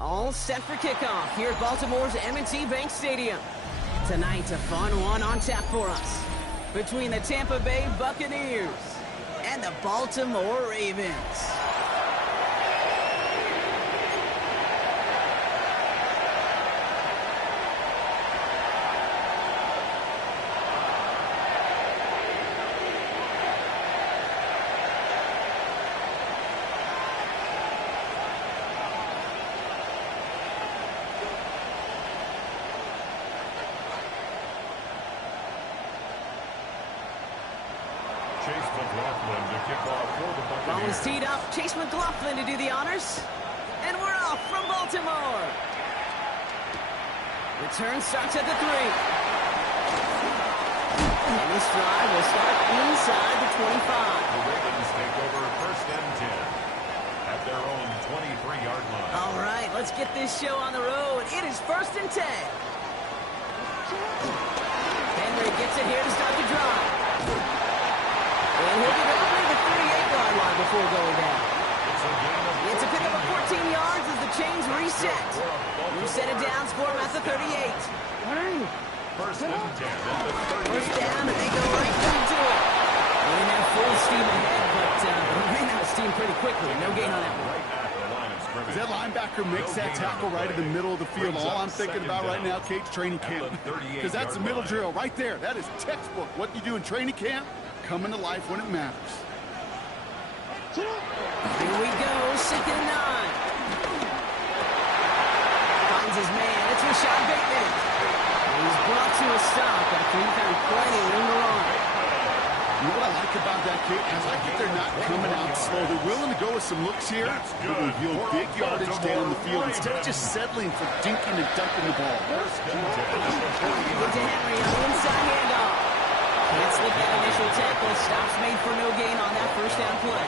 All set for kickoff here at Baltimore's M&T Bank Stadium. Tonight, a fun one on tap for us between the Tampa Bay Buccaneers and the Baltimore Ravens. Ball is teed up. Chase McLaughlin to do the honors. And we're off from Baltimore. Return starts at the 3. And this drive will start inside the 25. The Ravens take over first and 10 at their own 23-yard line. All right, let's get this show on the road. It is first and 10. Henry gets it here to start the drive. And he'll get over the 38-yard line before going down. It's a pickup of 14 yards as the chains reset. We set it down, score him at the 38. First and 10 at the 38. First down, and they go right into it. They didn't have full steam ahead, but they ran out of steam pretty quickly. No gain on that one. As that linebacker makes that tackle right in the middle of the field, all I'm thinking about right now, Kate's training camp. Because that's the middle drill right there. That is textbook. What you do in training camp, coming to life when it matters. Here we go, 2nd and 9. Finds his man, it's Rashad Bateman. He's brought to a stop after he found plenty of room to run. You know what I like about that, Kate? I like that they're not coming out slow. They're willing to go with some looks here, but will yield big yardage down the field instead of just settling for dinking and dunking the ball. Get to Henry on the inside handoff. Can't slip that initial tackle. Stops made for no gain on that first down play.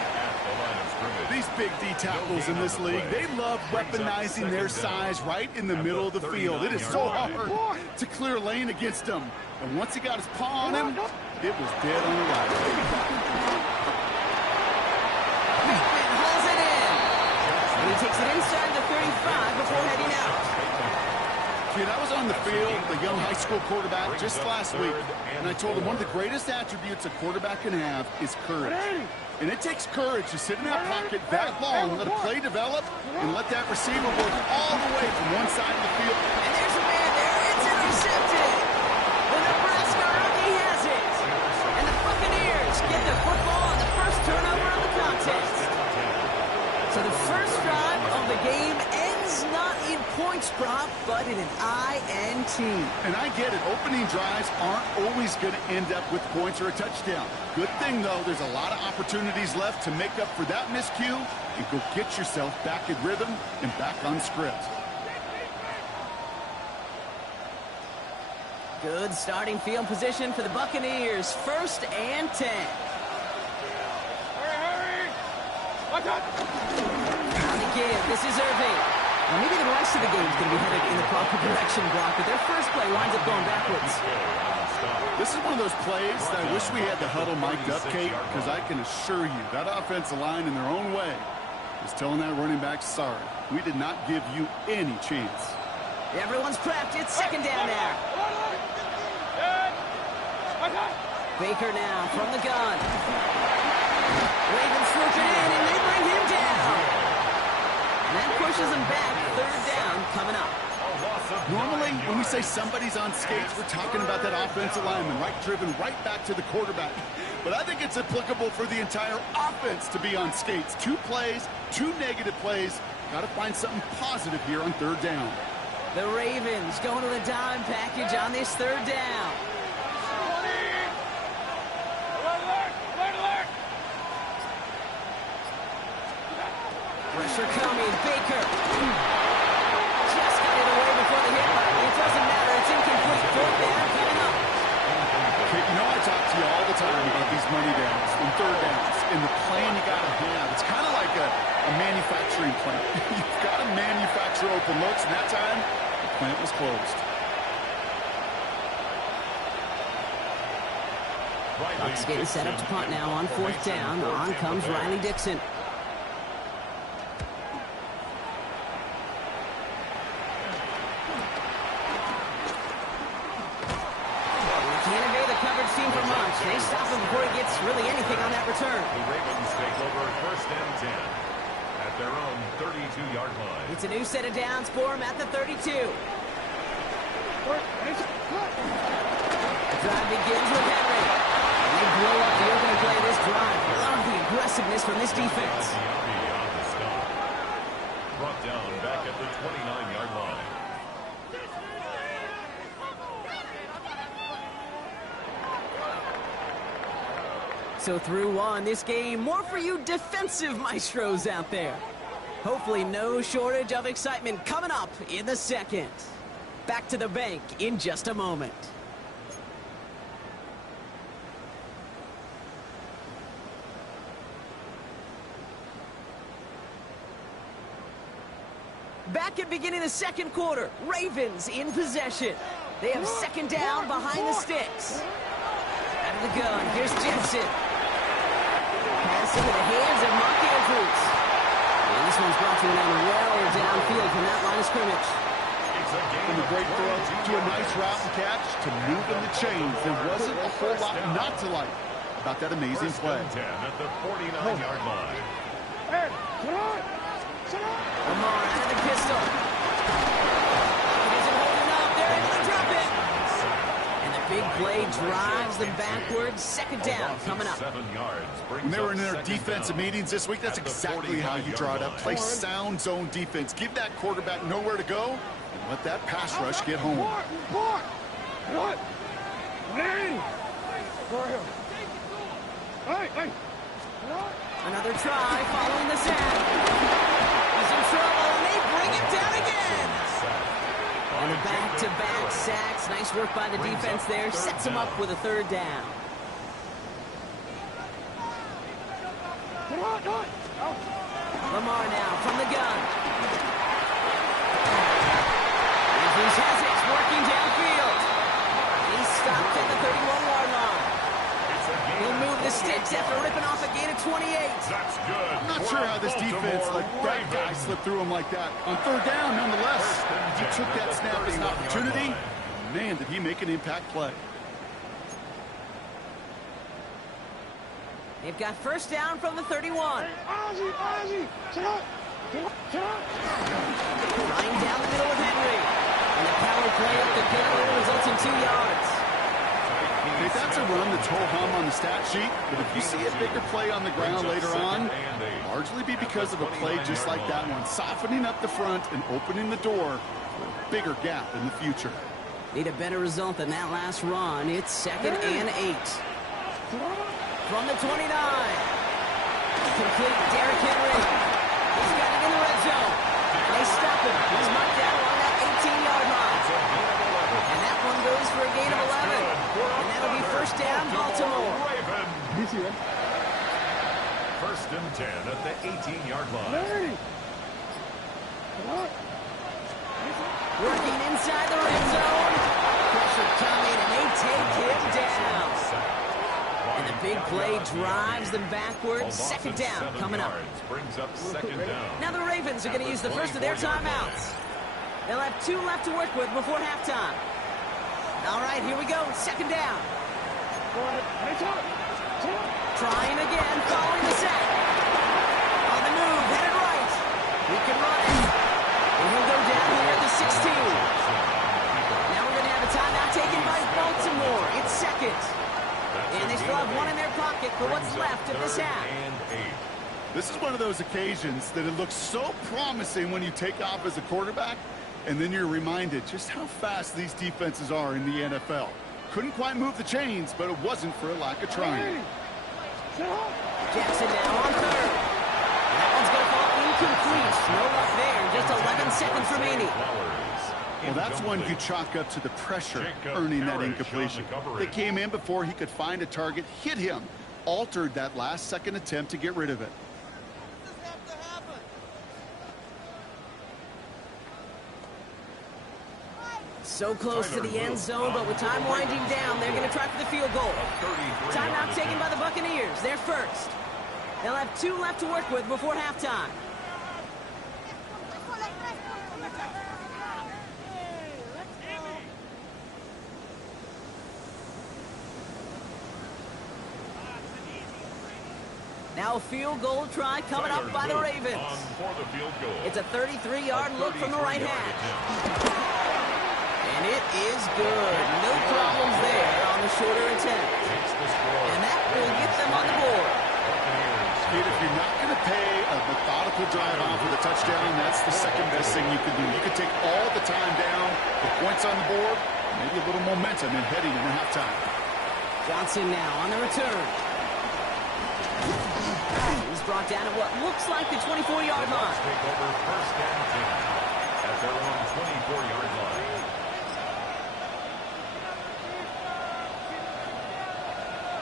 These big D tackles in this league, they love weaponizing their size right in the middle of the field. It is so hard to clear a lane against them. And once he got his paw on him, it was dead on arrival. Bateman hauls it in. And he takes it inside the 35 before heading out. Kid, I was on the field, the young high school quarterback, just last week, and I told him one of the greatest attributes a quarterback can have is courage. And it takes courage to sit in that pocket that long, let a play develop, and let that receiver work all the way from one side of the field. And there's a man there. It's intercepted. The Nebraska rookie has it. And the Buccaneers get the football on the first turnover of the contest. So the first drive of the game ends not in points prop, but in an INT. And I get it. Opening drives aren't always going to end up with points or a touchdown. Good thing, though, there's a lot of opportunities left to make up for that miscue and go get yourself back in rhythm and back on script. Good starting field position for the Buccaneers. 1st and 10. On the give, this is Irving. Well, maybe the rest of the game is going to be headed in the proper direction, Brock, but their first play winds up going backwards. This is one of those plays that I wish we had the huddle mic'd up, Kate, because I can assure you that offensive line in their own way is telling that running back, sorry, we did not give you any chance. Everyone's prepped. It's 2nd down now. Baker now from the gun. Ravens swoop it in, and they bring him down. And that pushes him back. 3rd down coming up. Normally, when we say somebody's on skates, we're talking about that offensive lineman, right, driven right back to the quarterback. But I think it's applicable for the entire offense to be on skates. 2 plays, 2 negative plays. Got to find something positive here on 3rd down. The Ravens going to the dime package on this 3rd down. Pressure coming, Baker. Just got it away before the hit. It doesn't matter, it's incomplete. 4th down coming up. Okay, you know I talk to you all the time about these money downs and 3rd downs and the plan you got to have. It's kind of like a manufacturing plant. You've got to manufacture open looks, and that time, the plant was closed. Bucks getting set up to punt now on 4th down. On comes Riley Dixon. first and 10 at their own 32-yard line. It's a new set of downs for him at the 32. The drive begins with Henry. And they blow up the opening play of this drive. Love the aggressiveness from this defense. On the stop. Brought down back at the 29-yard line. So through one, this game, more for you defensive maestros out there. Hopefully no shortage of excitement coming up in the second. Back to the bank in just a moment. Back at beginning of the second quarter, Ravens in possession. They have second down behind the sticks. Out of the gun, here's Jensen. Pass into the hands of Mark Andrews. And this one's brought to an end well downfield from that line of scrimmage. From a great throw to a nice route and catch to moving the chains. There wasn't a whole lot not to like about that amazing play. First and 10 at the 49-yard line. Lamar out of the pistol. He isn't holding up. They're able to drop it. And the big play drives them backwards. Second down coming up. When they were in their defensive meetings this week, that's exactly how you draw it up. Play sound zone defense. Give that quarterback nowhere to go and let that pass rush get home. Another try following the sack. He's in trouble, and they bring him down again. And the back-to-back sacks. Nice work by the defense there. Sets him up with a third down. Lamar now from the gun. Andrews has it. It's working downfield. He's stopped at the 31-yard line. He'll move the sticks after ripping off a gain of 28. That's good. I'm not sure how this defense let that guy slip through him like that. On third down, nonetheless, he took that snap as an opportunity. Man, did he make an impact play. They've got first down from the 31. Line down the middle with Henry. And the power play up the gut results in 2 yards. Okay, that's a run that's ho-hum on the stat sheet, but if you see a bigger play on the ground later on, largely be because of a play just like that one, softening up the front and opening the door for a bigger gap in the future. Need a better result than that last run. It's 2nd and 8. From the 29. Complete Derrick Henry. He's got it in the red zone. And they stop him. He's marked down along that 18-yard line. And that one goes for a gain of 11. And that'll be first down, Baltimore. First and 10 at the 18-yard line. Working inside the red zone. Pressure coming, and they take him down. And the big play drives them backwards. Second down coming up. Brings up second down. Now the Ravens are going to use the first of their timeouts. They'll have 2 left to work with before halftime. All right, here we go. Second down. Trying again, following the sack. On the move, headed right. He can run it. And he'll go down here at the 16. Now we're going to have a timeout taken by Baltimore. It's second. And they still have one in their pocket for what's left of this half. This is one of those occasions that it looks so promising when you take off as a quarterback, and then you're reminded just how fast these defenses are in the NFL. Couldn't quite move the chains, but it wasn't for a lack of trying. Jackson now on third. That one's going to fall incomplete. No luck there. Just 11 seconds remaining. Well, that's one you chalk up to the pressure earning that incompletion. They came in before he could find a target, hit him, altered that last-second attempt to get rid of it. So close to the end zone, but with time winding down, they're going to try for the field goal. Timeout taken by the Buccaneers. They're first. They'll have 2 left to work with before halftime. Now a field goal try coming up by the Ravens. For the field goal. It's a 33-yard look from the right hash. And it is good. No problems there on the shorter attempt. And that will get them on the board. Kid, if you're not going to pay a methodical drive off with a touchdown, that's the second best thing you can do. You can take all the time down, the points on the board, maybe a little momentum in heading into halftime. Johnson now on the return. He's brought down at what looks like the 24-yard line. Take over first and 10 at their own 24-yard line.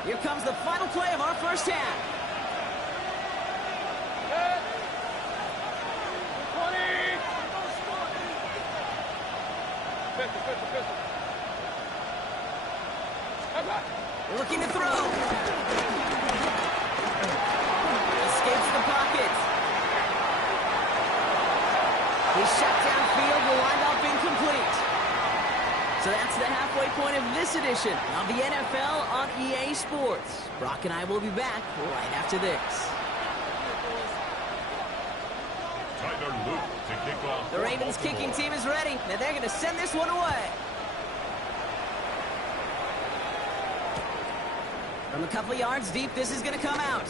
Here comes the final play of our first half. Looking to throw. Escapes the pocket. He's shot downfield, will wind up incomplete. So that's the halfway point of this edition of the NFL on EA Sports. Brock and I will be back right after this. Tyler Luke to kick off. The Ravens kicking team is ready. Now they're going to send this one away. From a couple of yards deep, this is going to come out.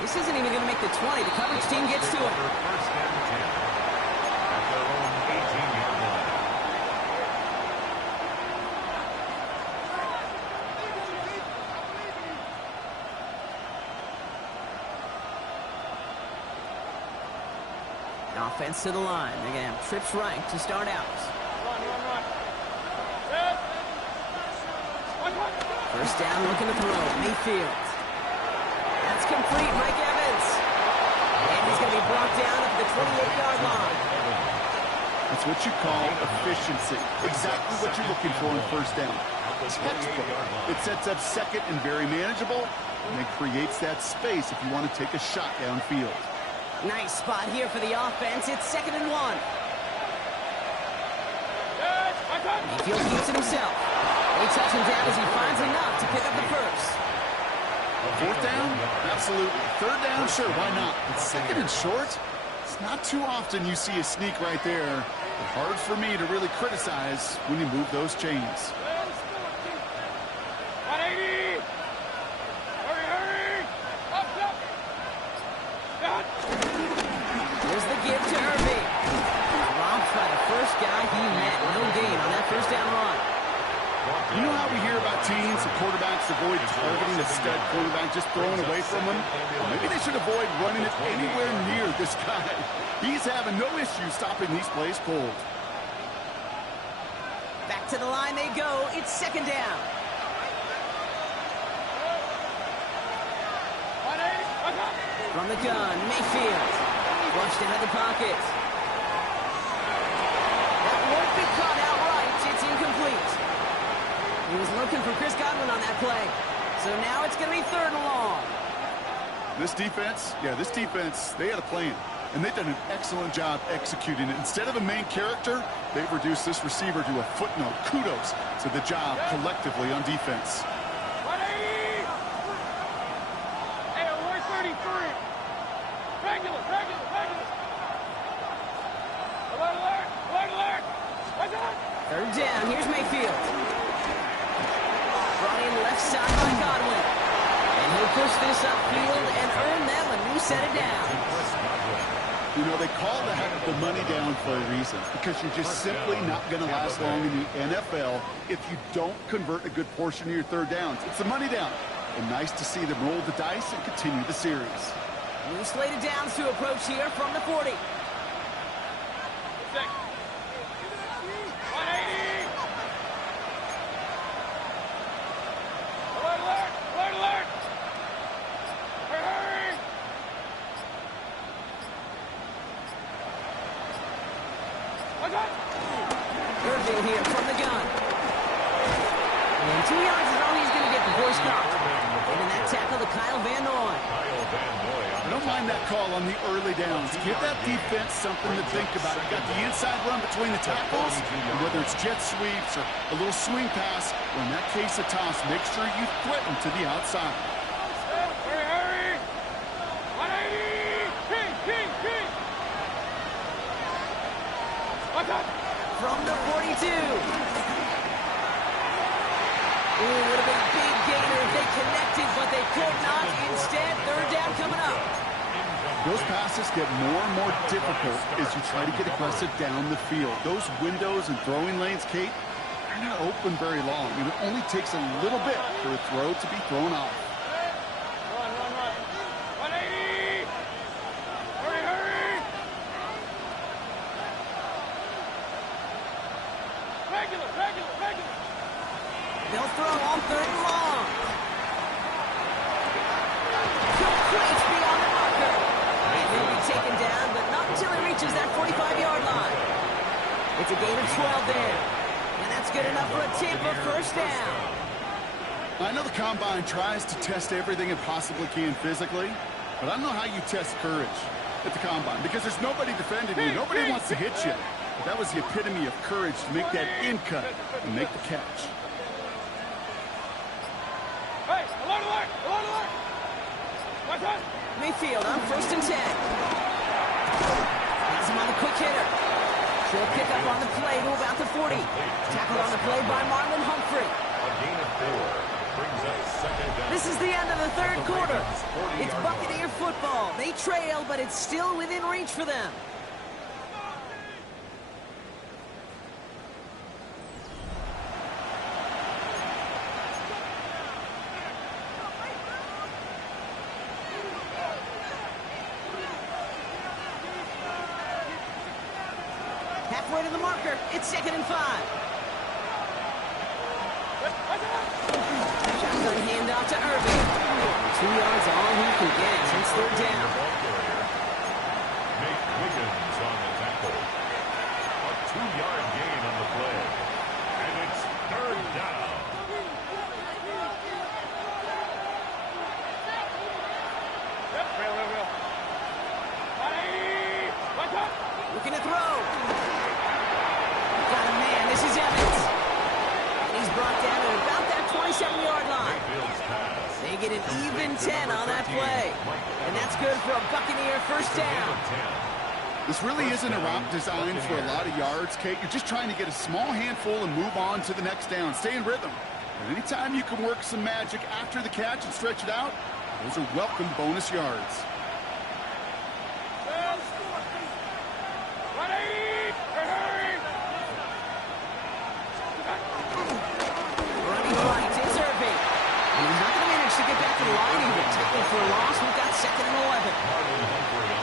This isn't even going to make the 20. The coverage team gets to it. First and 10 at their own 18-yard line. Offense to the line. They're going to have trips right to start out. First down, looking to throw. Mayfield. That's complete. Mike Evans. And he's going to be brought down at the 28-yard line. That's what you call efficiency. Exactly what you're looking for in first down. Textbook. It sets up second and very manageable, and it creates that space if you want to take a shot downfield. Nice spot here for the offense. It's 2nd and 1. Mayfield keeps it himself. They touch him down as he finds enough to pick up the first. Fourth down? Absolutely. Third down? Sure, why not? But second and short? It's not too often you see a sneak right there. But hard for me to really criticize when you move those chains. 180! Hurry! Up! Here's the give to Irving. Robbed by the first guy he met. No gain on that first down run. You know how we hear about teams and quarterbacks avoid targeting a stud quarterback, just throwing away from him? Well, maybe they should avoid running it anywhere near this guy. He's having no issue stopping these plays cold. Back to the line they go. It's 2nd down. From the gun, Mayfield. Flushed out of the pocket. That won't be caught outright. It's incomplete. He was looking for Chris Godwin on that play. So now it's going to be 3rd and long. This defense, they had a plan. And they've done an excellent job executing it. Instead of a main character, they've reduced this receiver to a footnote. Kudos to the job collectively on defense. 180! Hey, alert 33! Regular! Alert! What's up? 3rd down. Here's Mayfield. Brought in left side by Godwin. And he'll push this upfield and earn them a new set of downs. You know, they call that the money down for a reason, because you're just simply not going to last long in the NFL if you don't convert a good portion of your third downs. It's a money down. And nice to see them roll the dice and continue the series. New slated downs to approach here from the 40. 180! Alert! Hurry! Irving here from the gun. And 2 yards is all he's going to get before he stops. The Giving that tackle to Kyle Van Noy. I don't mind that call on the early downs. Give that defense something to think about. You got the inside run between the tackles, and whether it's jet sweeps or a little swing pass, or in that case a toss, make sure you threaten to the outside. Hurry! 180! King! What's up? From the 42. Ooh, would have been a big gainer if they connected, but they could not. Instead, third down coming up. Those passes get more and more difficult as you try to get aggressive down the field. Those windows and throwing lanes, Kate, they're not open very long, and it only takes a little bit for a throw to be thrown off. Run! 180! Hurry! Regular! They'll throw on third and long. Completes beyond the marker. And he'll be taken down, but not until he reaches that 45-yard line. It's a gain of 12 there. And that's good enough for a Tampa first down. I know the Combine tries to test everything it possibly can physically, but I don't know how you test courage at the Combine, because there's nobody defending you. Nobody wants to hit you. But that was the epitome of courage to make that in cut and make the catch. Hey, alert! What's up? Mayfield on 1st and 10. Has him on the quick hitter. Short pickup on the play to about the 40. Tackled on the play by Marlon Humphrey. A gain of 4 brings up second down. This is the end of the third quarter. It's Buccaneer football. They trail, but it's still within reach for them. Halfway to the marker. It's 2nd and 5. Shotgun handoff to Irving. 2 yards, all he can get. It's third down. Make Wiggins on the tackle. A 2-yard gain on the play. And it's third down. Real. 180! What's up? Looking to throw. Got a man. This is Evans. And he's brought down at about that 27-yard line. Mayfield's pass. They get an even 10 on that play. And that's good for a Buccaneer first down. This really isn't a route designed for a lot of yards, Kate. You're just trying to get a small handful and move on to the next down. Stay in rhythm. And anytime you can work some magic after the catch and stretch it out, those are welcome bonus yards. 180! Hurry! Running right, it's Irving. And he's not going to manage to get back to the line even. Tackling for a loss, we've got 2nd and 11.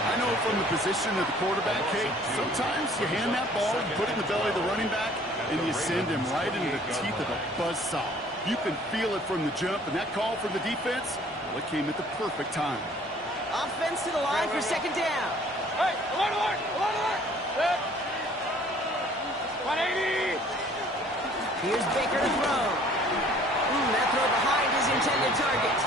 I know from the position of the quarterback, Kate, sometimes you hand that ball, you put it in the belly of the running back, and you send him right into the teeth of a buzzsaw. You can feel it from the jump, and that call from the defense, well, it came at the perfect time. Offense to the line for 2nd down. Hey, alert! Set. 180! Here's Baker to throw. That throw behind his intended target.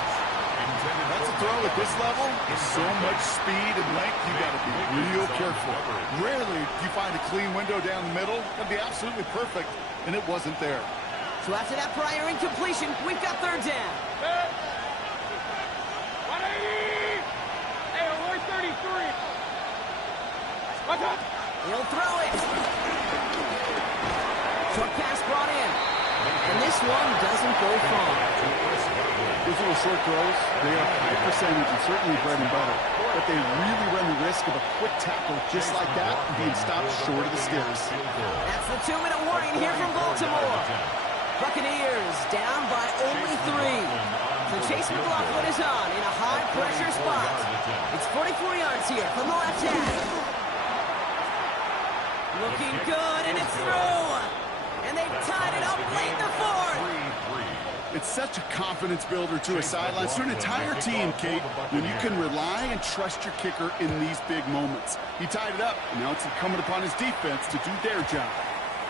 That's a throw at this level. There's so much speed and length, you got to be real careful. Rarely do you find a clean window down the middle. That'd be absolutely perfect, and it wasn't there. So after that prior incompletion, we've got third down. Set. 180! Hey, alert 33! What's up? He'll throw it. Short pass brought in. And this one doesn't go far. Those little short throws, they are high percentage and certainly bread and butter. But they really run the risk of a quick tackle just like that and being stopped short of the sticks. That's the 2-minute warning here from Baltimore. Buccaneers down by only 3. So Chase McLaughlin is on in a high-pressure spot. It's 44 yards here from the left half. Looking good, and it's through. And they've tied it up late in the 4th. It's such a confidence builder to a sideline. It's an entire team, Kate, when you can rely and trust your kicker in these big moments. He tied it up, and now it's incumbent upon his defense to do their job.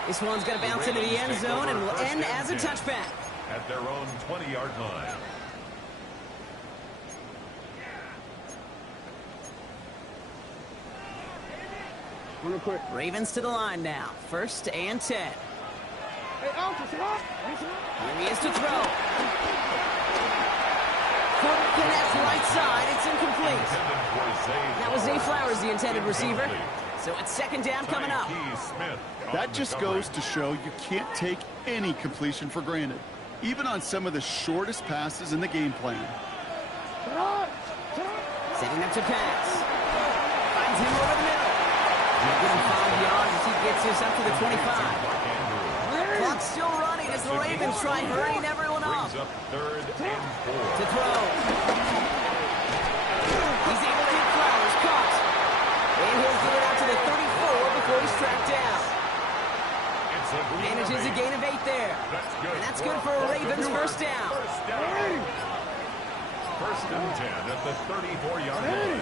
This one's going to bounce into the end zone and will end as a touchback. At their own 20-yard line. Real quick. Ravens to the line now. 1st and 10. Hey, out, Here he is to throw. Foot finesse right side. It's incomplete. That was Zay Flowers, the intended receiver. So it's 2nd down coming up. That just goes to show you can't take any completion for granted, even on some of the shortest passes in the game plan. Setting up to pass. Finds him over the middle. He'll get him 5 yards as he gets this up to the 25. Clock's still running as the Ravens try hurrying everyone up. Brings up 3rd and 4. To throw. He's able to hit Flowers. Caught. And he'll get it out to the 34 before he's tracked down. Manages a gain of 8 there. And that's good for a Ravens 1st down. 1st and 10 at the 34-yard line.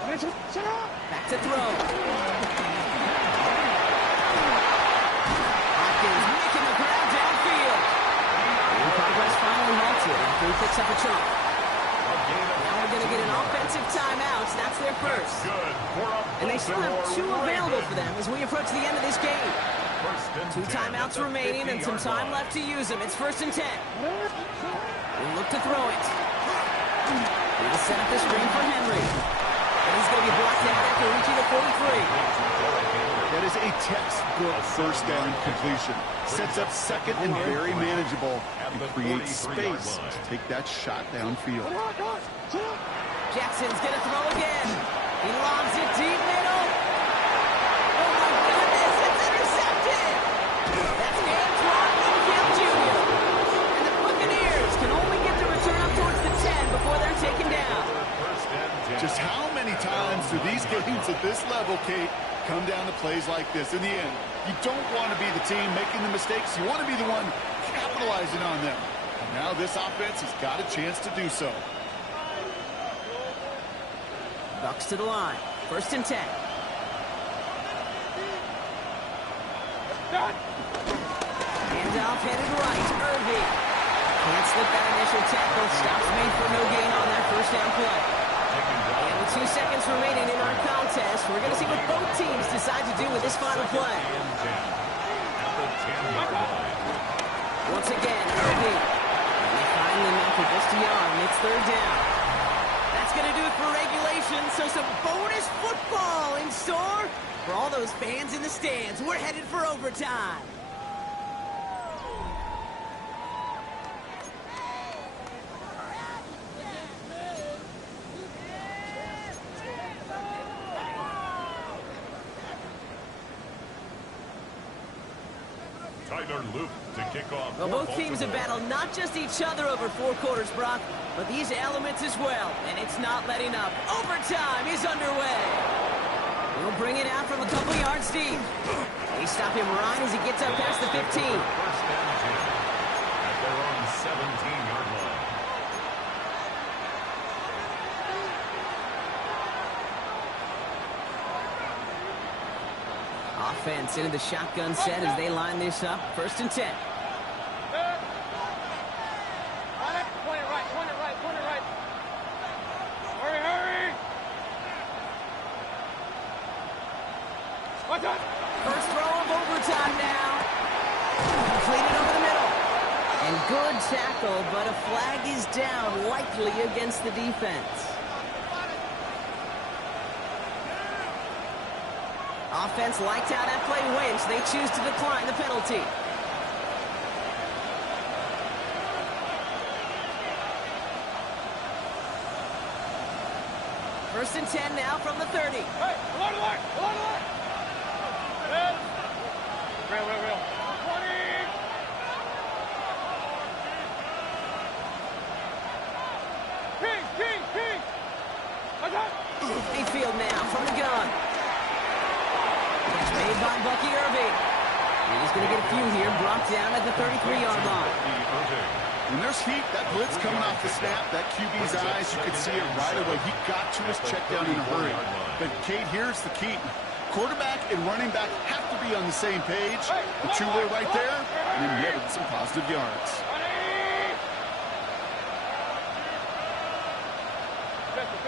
Back to throw. Hopkins making the ground downfield. And progress finally halted after he picks up a chunk. Now we're going to get an offensive timeout. That's their first. And they still have 2 available for them as we approach the end of this game. 2 timeouts remaining and some time left to use them. It's 1st and 10. We'll look to throw it. He'll set up the screen for Henry. And he's going to be blocked out after reaching the 43. That is a textbook 1st down completion. Sets up 2nd and very manageable and creates space to take that shot downfield. Jackson's going to throw again. He lobs it deep middle. Oh my goodness, it's intercepted. That's James Winfield Jr. And the Buccaneers can only get the return up towards the 10 before they're taken down. Just how many times do these games at this level, Kate, come down to plays like this? In the end, you don't want to be the team making the mistakes. You want to be the one capitalizing on them. And now this offense has got a chance to do so. Bucks to the line. 1st and 10. Handoff headed right. Irving. Can't slip that initial tackle. Stops made for no gain on that 1st down play. And with 2 seconds remaining in our contest, we're going to see what both teams decide to do with this final play. Once again, Irving. And they finally knock it just a yard, and it's 3rd down. That's going to do it for regulation, so some bonus football in store for all those fans in the stands. We're headed for overtime. Tyler Luke to kick off. Well, both teams have battled not just each other over 4 quarters, Brock, but these elements as well, and it's not letting up. Overtime is underway. He'll bring it out from a couple yards deep. They stop him right as he gets up past the 15. 1st and 10 at their own 17-yard line. Offense into the shotgun set as they line this up. 1st and 10. Point it right. Hurry. Watch out. First throw of overtime now. Completed over the middle. And good tackle, but a flag is down, likely against the defense. Offense liked how that play went, so they choose to decline the penalty. First and 10 now from the 30. Hey, along the line. Real. 20. King. Watch out. Mayfield now from the gun. Catch made by Bucky Irving. He's going to get a few here, brought down at the 33-yard line. When there's heat, that blitz coming off the snap, that QB's eyes, you could see it right away. He got to his check down in a hurry. But, Kate, here's the key. Quarterback and running back have to be on the same page. The two were right there, and then netted some positive yards.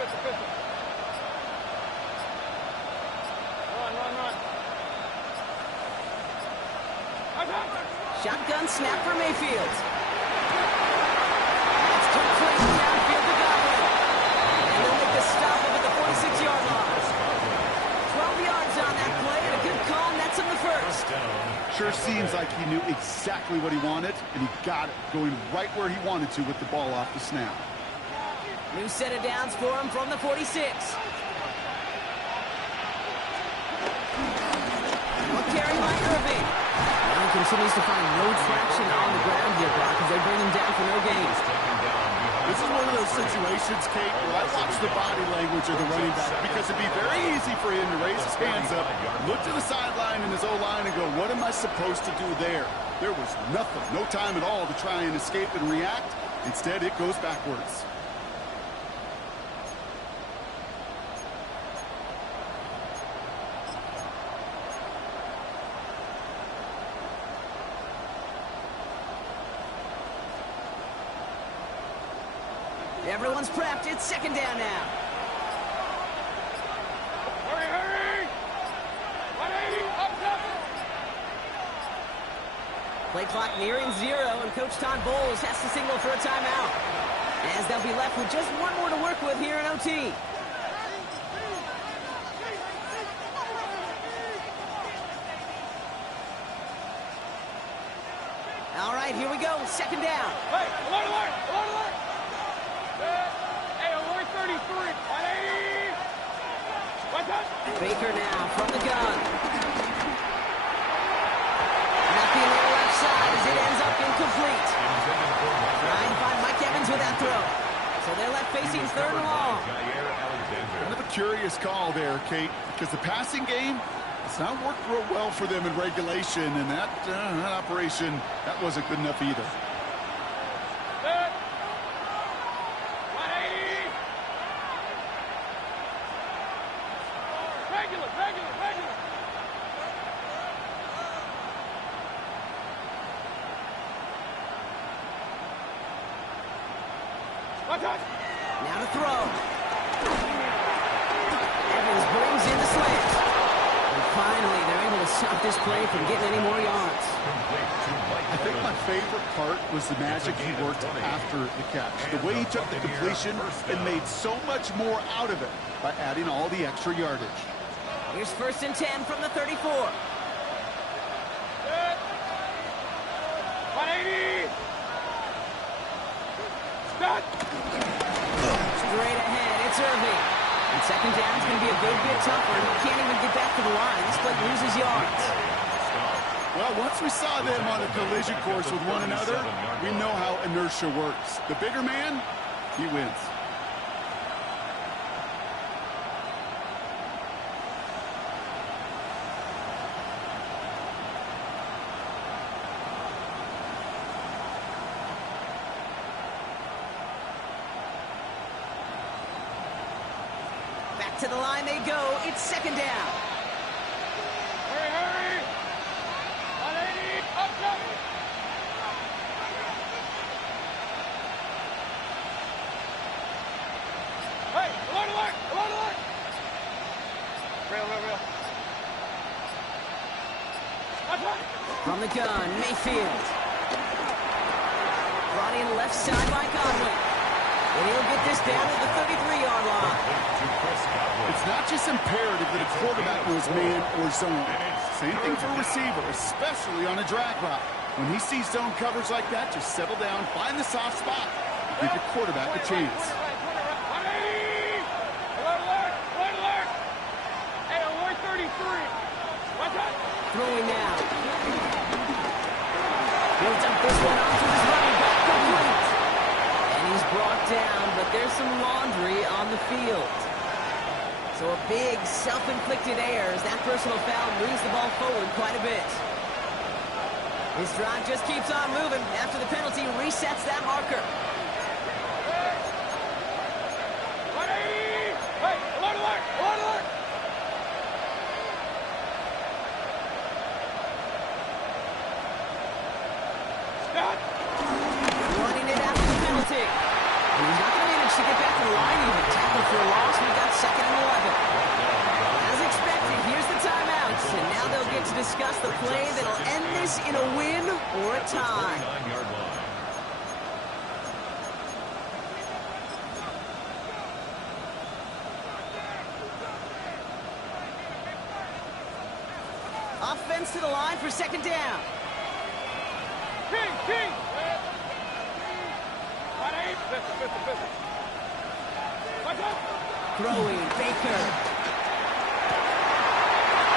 Pistol. Shotgun snap for Mayfield. It's complete downfield to Godwin. And they'll make the stop up at the 46-yard line. 12 yards on that play, and a good call, nets him the first. Sure seems like he knew exactly what he wanted, and he got it, going right where he wanted to with the ball off the snap. New set of downs for him from the 46. One carry by Irving. He continues to find no traction on the ground here, Brock, as they bring him down for no gains. This is one of those situations, Kate, where I watch the body language of the running back, because it'd be very easy for him to raise his hands up, look to the sideline in his O-line and go, what am I supposed to do there? There was nothing, no time at all to try and escape and react. Instead, it goes backwards. Everyone's prepped. It's second down now. Hurry, hurry! 180, up, up! Play clock nearing 0, and Coach Todd Bowles has to signal for a timeout, as they'll be left with just one more to work with here in OT. All right, here we go. Second down. Hey, alert, alert, alert, alert! Hey, alert 33, 180! What's up? Baker now from the gun. Nothing on the left side as it ends up incomplete. Trying to find Mike Evans with that throw. So they're left facing third and long. Kind of a curious call there, Kate, because the passing game, it's not worked real well for them in regulation, and that operation, that wasn't good enough either. Set. 180! Regular, regular, regular! What's up? Now to throw. Evans brings in the slant. And finally, they're able to stop this play from getting any more yards. I think my favorite part was the magic he worked after the catch. The way he took the completion and made so much more out of it by adding all the extra yardage. Here's first and 10 from the 34. Set. 180! Stop! Straight ahead, it's Irving. And second down is going to be a good bit tougher. He can't even get back to the line. This play loses yards. Well, once we saw them on a collision course with one another, we know how inertia works. The bigger man, he wins. Back to the line they go. It's second down. Hurry, hurry! 180, up, up! Hey, alert, alert, alert, alert! Real, real, real. What's up? From the gun, Mayfield. Brought in left side by Godwin. And he'll get this down to the 33-yard line. It's not just imperative that a quarterback knows man or zone. Same thing for a receiver, especially on a drag route. When he sees zone coverage like that, just settle down, find the soft spot, give your quarterback a chance. 180! Alert, alert, alert, alert! Hey, alert 33! What's up? Throwing now. He'll dump this one off to his running back. Complete. And he's brought down, but there's some laundry on the field. So a big self-inflicted error as that personal foul moves the ball forward quite a bit. His drive just keeps on moving after the penalty resets that marker. 180! Hey, alert, alert, alert, alert! Stop! Running it after the penalty. And he's not going to manage to get back to the line even. Tackle for a loss. We got second and 11. As expected, here's the timeouts. And now they'll get to discuss the play that'll end this in a win or a tie. 29-yard line. Offense to the line for second down. King. Throwing, Baker.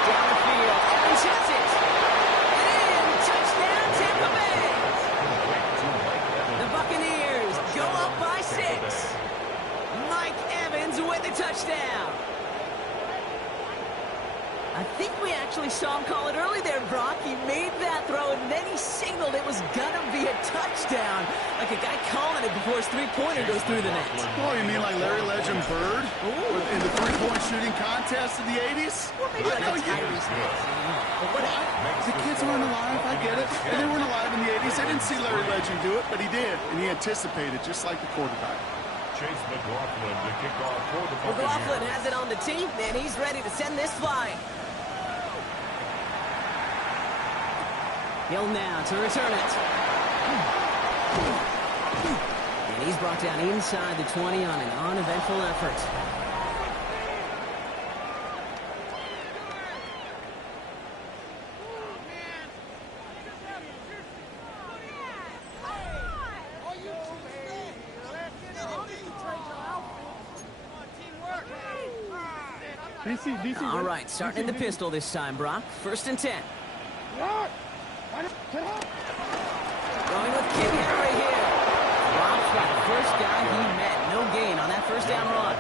Down the field, Evans hits it. And in, touchdown, Tampa Bay. The Buccaneers go up by 6. Mike Evans with the touchdown. I think we actually saw him call it early there, Brock. He made that throw, and then he signaled it was gonna be a touchdown. Like a guy calling it before his three-pointer goes through the net. Oh, you mean like Larry Legend Bird? In the three-point shooting contest in the 80s? Well, maybe like a Tyrese Maxey. The kids weren't alive, I get it. And they weren't alive in the 80s. I didn't see Larry Legend do it, but he did. And he anticipated, just like the quarterback. Chase McLaughlin to kick off for the McLaughlin Buccaneers. has it on the tee, and he's ready to send this flying. Hill now to return it. And he's brought down inside the 20 on an uneventful effort. DC. All right, starting in the pistol this time, Brock. 1st and 10. Going with King Henry here. Brock's got the first guy he met. No gain on that first down run.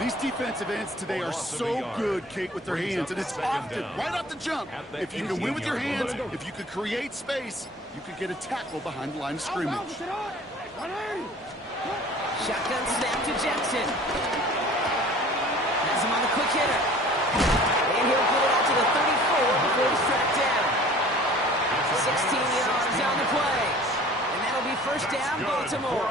These defensive ends today are so good, Kate, with their hands, and it's often right off the jump. If you can win with your hands, if you could create space, you could get a tackle behind the line of scrimmage. Shotgun snap to Jackson. Has him on the quick hitter. And he'll get it out to the 34 before he's tracked down. 16 yards on the play. And that'll be first down, Baltimore.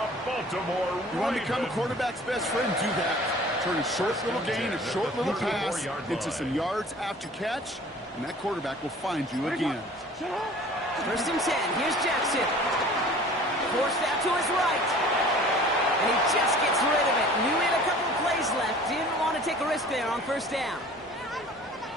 You want to become a quarterback's best friend? Do that. Turn a short little gain, a short little pass into some yards after catch, and that quarterback will find you again. 1st and 10. Here's Jackson. Forced out to his right. And he just gets rid of it. Knew he had a couple of plays left. Didn't want to take a risk there on 1st down.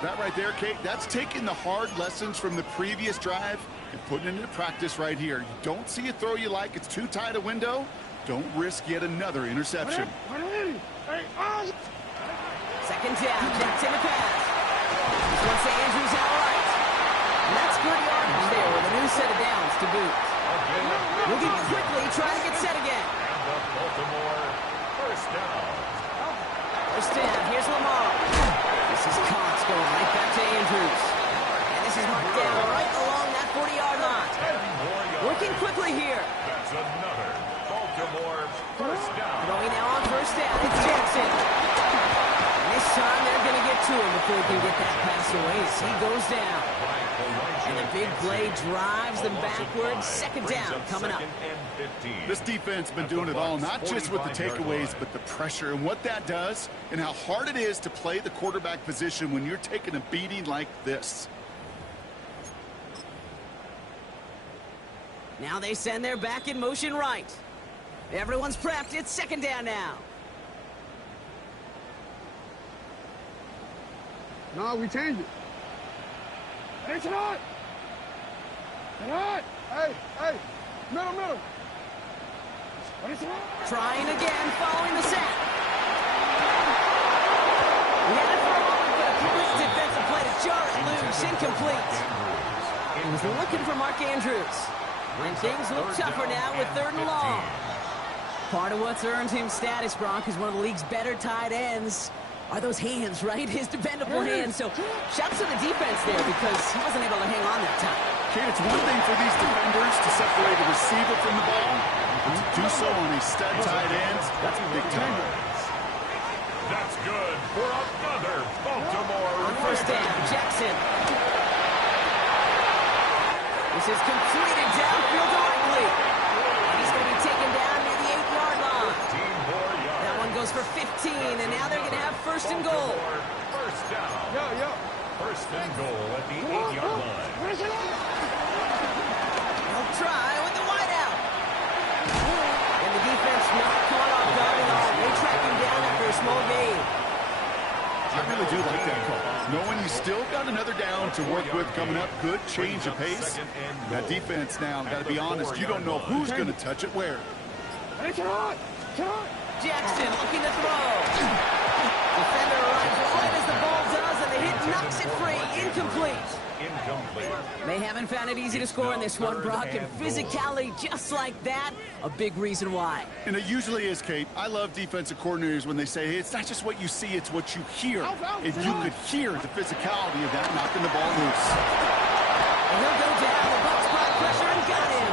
That right there, Kate, that's taking the hard lessons from the previous drive and putting it into practice right here. You don't see a throw you like, it's too tight a window, don't risk yet another interception. 2nd down, Jackson to pass. This one's to Andrews out right. And that's good yardage there with a new set of downs to boot. Looking quickly, trying to get set again. Baltimore, 1st down. 1st down, here's Lamar. This is Cox going right back to Andrews. And this is marked down right along that 40-yard line. Working quickly here. That's another Baltimore 1st down. Throwing now on 1st down, it's Jackson. And this time they're going to get to him before he can get that pass away as he goes down. And the big play drives them backwards. 2nd down coming up. This defense has been doing it all, not just with the takeaways, but the pressure and what that does and how hard it is to play the quarterback position when you're taking a beating like this. Now they send their back in motion right. Everyone's prepped. It's 2nd down now. No, we changed it. It's not. Hey, middle. What is it? Trying again, following the sack. He had it for a moment, but a complete defensive play to jar it loose. Incomplete. He was looking for Mark Andrews. And things look tougher now with 3rd and long. Part of what's earned him status, Brock, is one of the league's better tight ends. Are those hands, right? His dependable hands. So shouts to the defense there because he wasn't able to hang on that time. Kate, it's one thing for these defenders to separate a receiver from the ball, but to do so on a stud tight end, that's big time. That's good for another Baltimore. On 1st down, Jackson. This is completed downfield directly. And he's going to be taken down near the 8-yard line. That one goes for 15, and now they're going to have 1st and goal. 1st down. Yo. 1st First and goal at the 8-yard line. They'll try with the wideout. And the defense not caught off guard at all. They track him down after a small gain. I really do like that call. Knowing you still got another down to work with coming up, good change of pace. That defense now, got to be honest, you don't know who's going to touch it where. Jackson looking to throw. Defender arrives right as the ball does, and the hit knocks it free. Incomplete. They haven't found it easy to score in this one, Brock, and physicality just like that, a big reason why. And it usually is, Kate. I love defensive coordinators when they say, hey, it's not just what you see, it's what you hear. And you could hear the physicality of that knocking the ball loose. And he'll go down. The Bucs brought pressure and got him.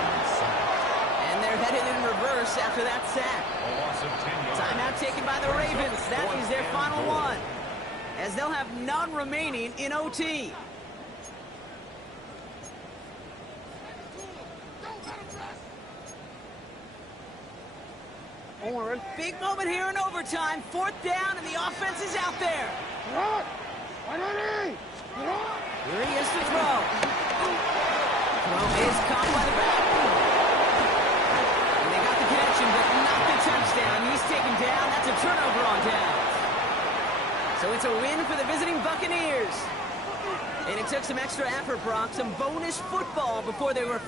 And they're headed in reverse after that sack. Timeout taken by the Ravens. That is their final one, as they'll have none remaining in OT. Big moment here in overtime. 4th down, and the offense is out there. Here he is to throw. Throw is caught by the back. And they got the connection, but not the touchdown. He's taken down. That's a turnover on downs. So it's a win for the visiting Buccaneers. And it took some extra effort, Brock, some bonus football before they were...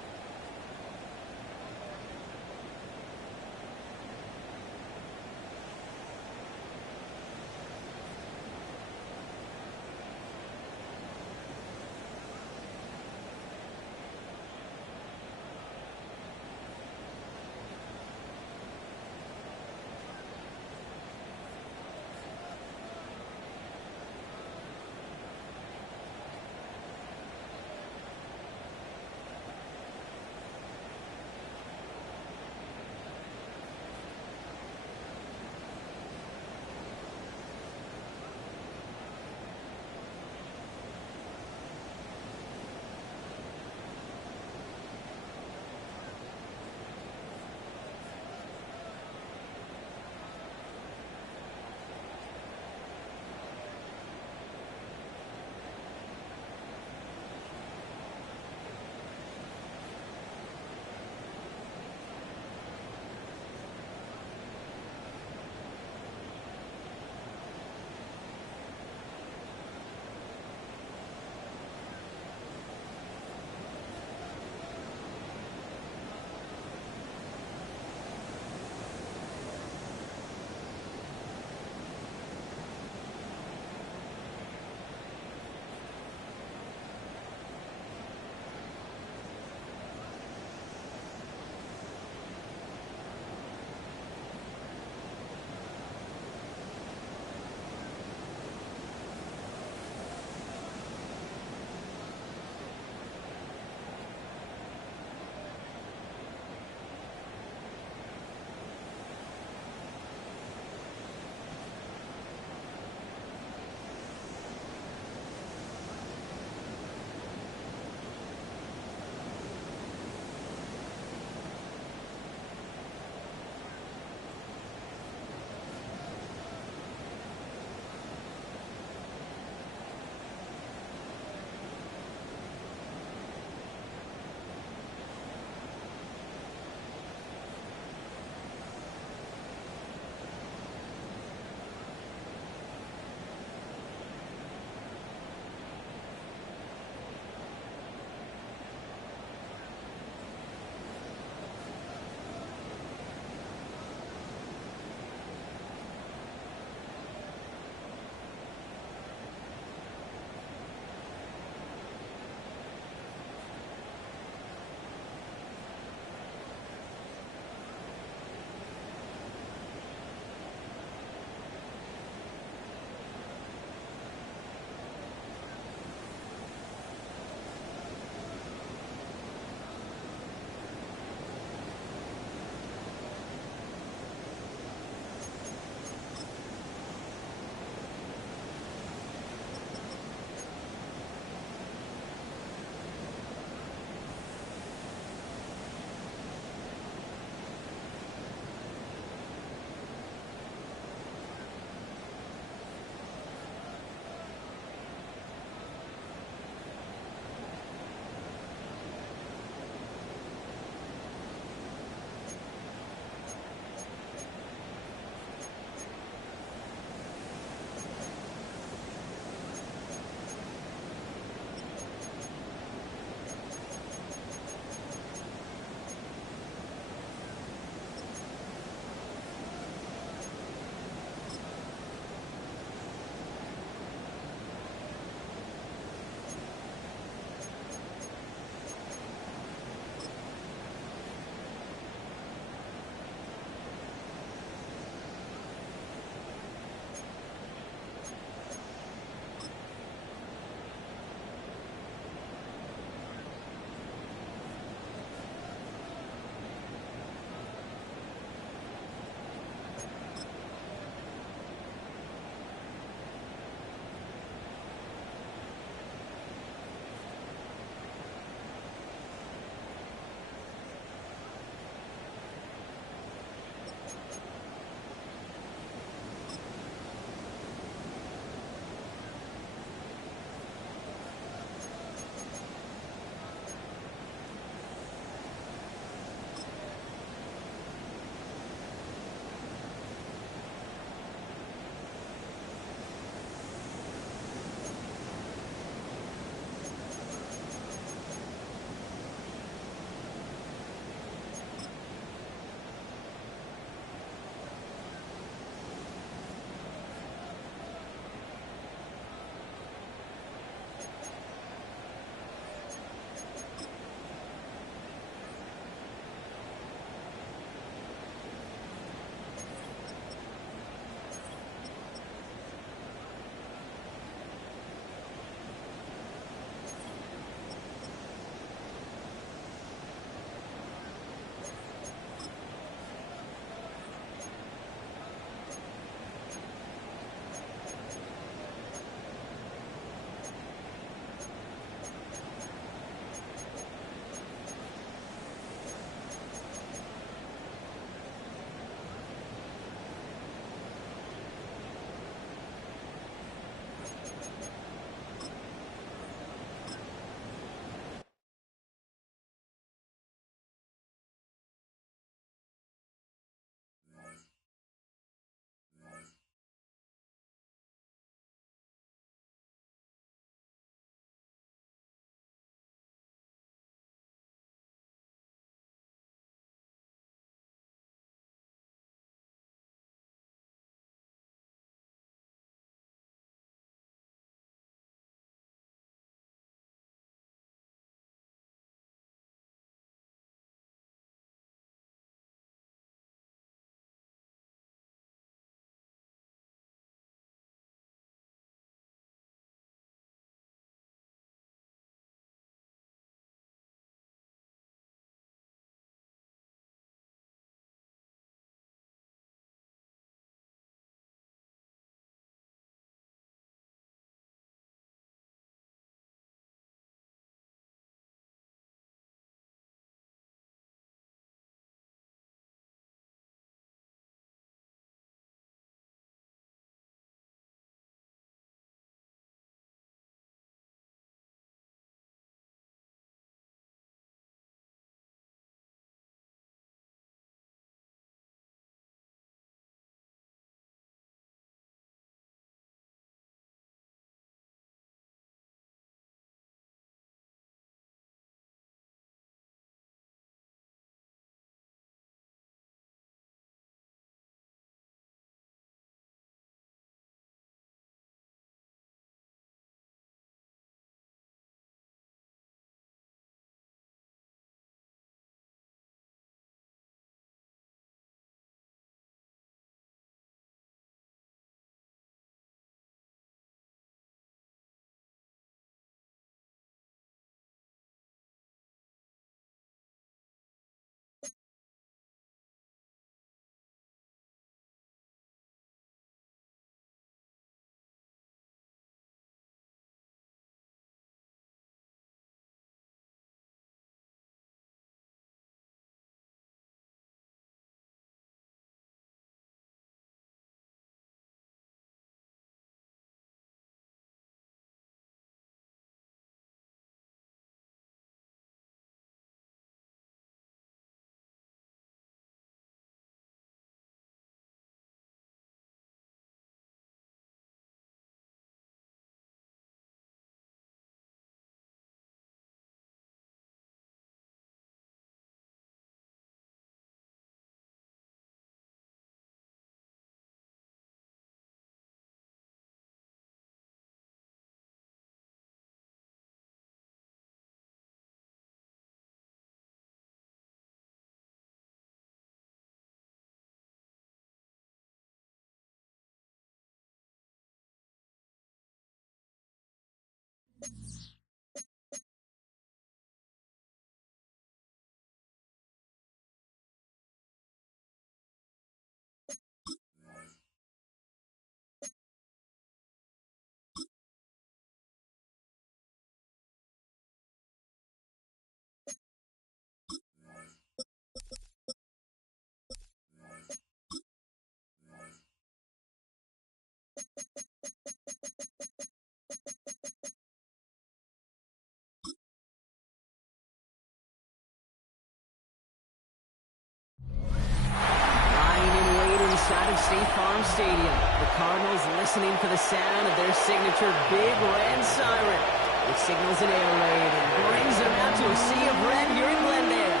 Inside of State Farm Stadium, the Cardinals listening for the sound of their signature big red siren, which signals an air raid and brings them out to a sea of red here in Glendale.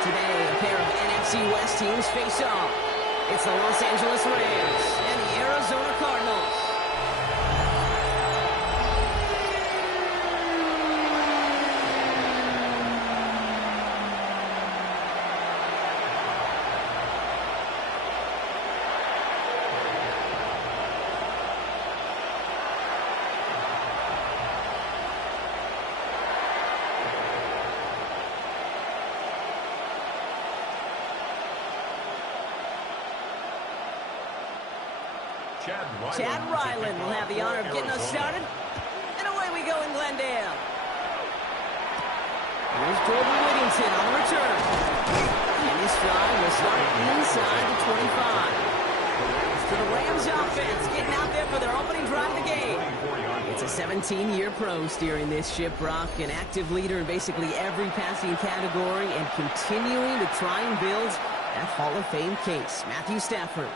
Today, a pair of NFC West teams face off. It's the Los Angeles Rams and the Arizona Cardinals. Chad Ryland will have the honor of getting us started. And away we go in Glendale. Here's Jordan Whittington on the return. And this drive will start inside the 25. For the Rams offense, getting out there for their opening drive of the game. It's a 17-year pro steering this ship, Brock, an active leader in basically every passing category and continuing to try and build that Hall of Fame case. Matthew Stafford.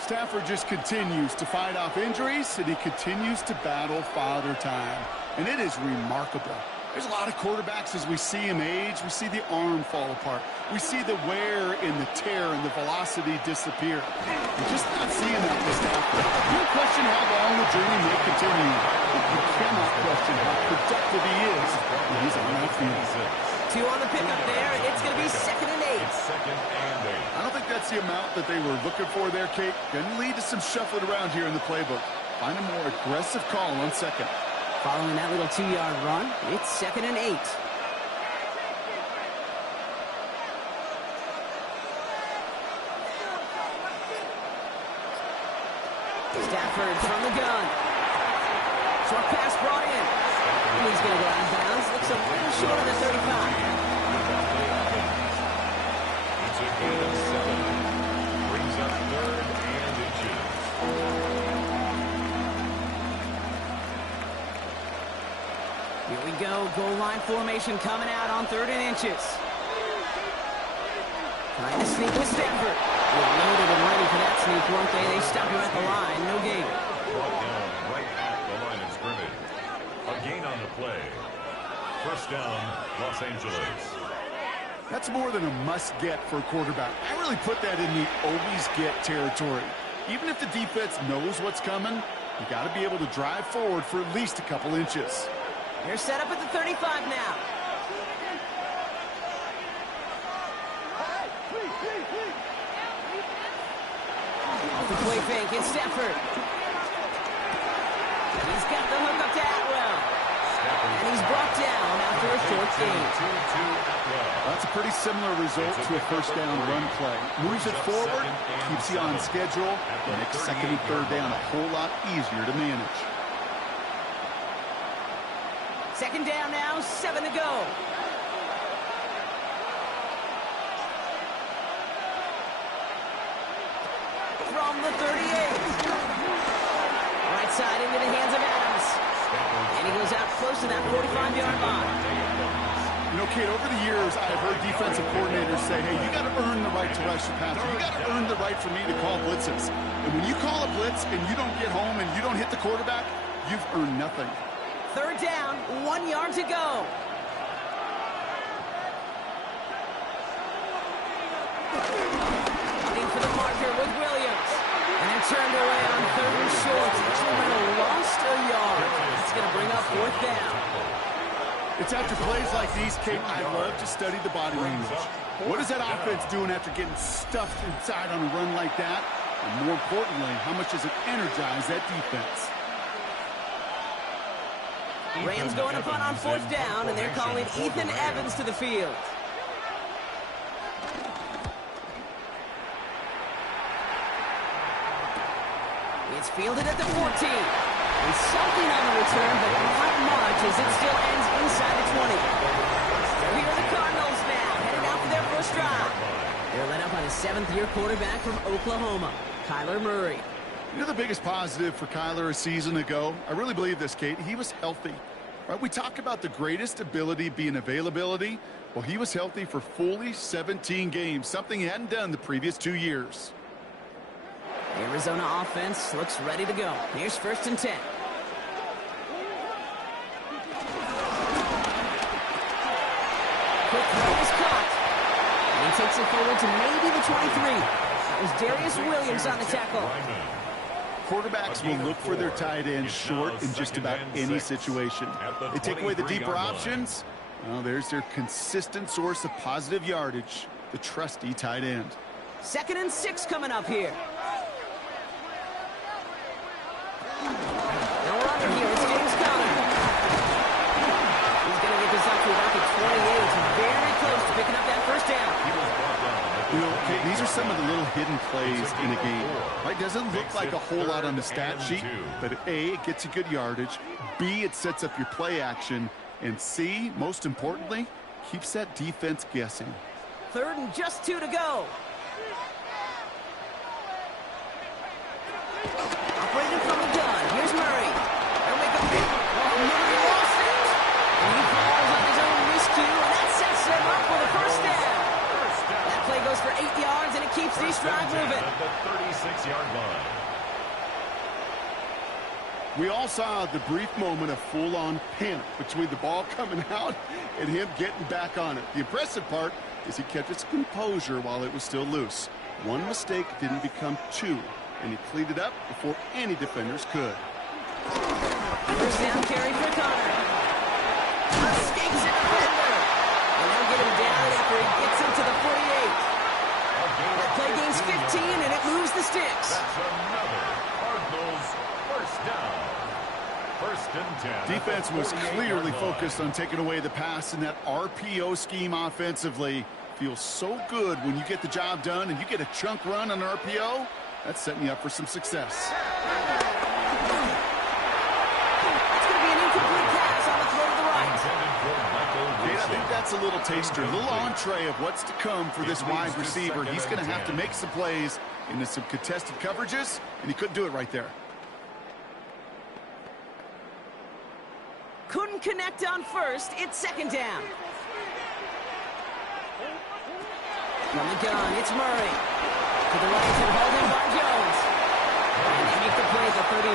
Stafford just continues to fight off injuries, and he continues to battle father time. And it is remarkable. There's a lot of quarterbacks as we see him age. We see the arm fall apart. We see the wear and the tear and the velocity disappear. We're just not seeing that with Stafford. You question how long the journey may continue. You cannot question how productive he is when he's on that field. 2 on the pickup there. It's going to be 2nd and 8. I don't think that's the amount that they were looking for there, Kate. Going to lead to some shuffling around here in the playbook. Find a more aggressive call on 2nd. Following that little 2-yard run, it's 2nd and 8. Stafford from the gun. Short pass brought in. And he's going to go out of bounds. Looks a little short of the 35. It's a gain of 7. Brings up 3rd and inches. Here we go. Goal line formation coming out on 3rd and inches. Trying to sneak with Stafford. They're loaded and ready for that sneak, weren't they? They stop him at the line. No gain. Brought down right at the line of scrimmage. A gain on the play. 1st down, Los Angeles. That's more than a must-get for a quarterback. I really put that in the always-get territory. Even if the defense knows what's coming, you got to be able to drive forward for at least a couple inches. They're set up at the 35 now. Off the play fake, it's Stafford. He's got the hook up to Atwell. And he's brought down after a short gain. That's a pretty similar result to a 1st down run play. Moves it forward, keeps you on schedule, makes 2nd and 3rd down a whole lot easier to manage. 2nd down now, 7 to go. From the 38. Right side into the hands of Adams. And he goes out close to that 45-yard line. You know, Kate, over the years, I've heard defensive coordinators say, hey, you got to earn the right to rush the passer. You got to earn the right for me to call blitzes. And when you call a blitz and you don't get home and you don't hit the quarterback, you've earned nothing. 3rd down, 1 yard to go. Running for the marker with Williams. And it turned away on 3rd and short. Actually might have lost a yard. It's going to bring up 4th down. It's after plays like these, Kate, I love to study the body language. What is that offense doing after getting stuffed inside on a run like that? And more importantly, how much does it energize that defense? Rams going to punt on fourth down, and they're calling Ethan Evans to the field. It's fielded at the 14. And something on the return, but not much as it still ends inside the 20. So here are the Cardinals now, headed out for their first drive. They're led up by the seventh-year quarterback from Oklahoma, Kyler Murray. You know the biggest positive for Kyler a season ago? I really believe this, Kate. He was healthy. Right? We talk about the greatest ability being availability. Well, he was healthy for fully 17 games, something he hadn't done the previous 2 years. The Arizona offense looks ready to go. Here's 1st and 10. Quick throw is caught. And he takes it forward to maybe the 23. That was Darius Williams on the tackle. Quarterbacks will look for their tight end short in just about any situation. They take away the deeper options. Well, there's their consistent source of positive yardage, the trusty tight end. 2nd and 6 coming up here. Now we're under here. It's James Conner. He's going to get this up to about the 28. Very close to picking up that first down. You know, okay, these are some of the little hidden plays in a game. Right? Doesn't look like a whole lot on the stat sheet, but A, it gets you good yardage. B, it sets up your play action. And C, most importantly, keeps that defense guessing. 3rd and just 2 to go. Operating from the gun. Here's Murray. They'll make a big. Murray lost it. And he falls on his own miscue, and that sets him up for the first down. That play goes for 8 yards, and it keeps these drives moving. At the 36-yard line. We all saw the brief moment of full-on panic between the ball coming out and him getting back on it. The impressive part is he kept his composure while it was still loose. One mistake didn't become two, and he cleaned it up before any defenders could. First down carry for Conner. Escapes a defender. And they'll get him down after he gets into the 48. That play gains 15, and it moves the sticks. That's another Cardinals first down. 1st and 10. Defense was clearly focused on taking away the pass in that RPO scheme offensively. Feels so good when you get the job done and you get a chunk run on RPO. That's setting you up for some success. That's going to be an incomplete pass on the throw to the right. Kate, I think that's a little taster, a little entree of what's to come for this wide receiver. He's going to have to make some plays into some contested coverages, and he couldn't do it right there. Couldn't connect on first. It's 2nd down. From the gun, it's Murray. To the right, and hauled in by Jones. And they make the play at the 39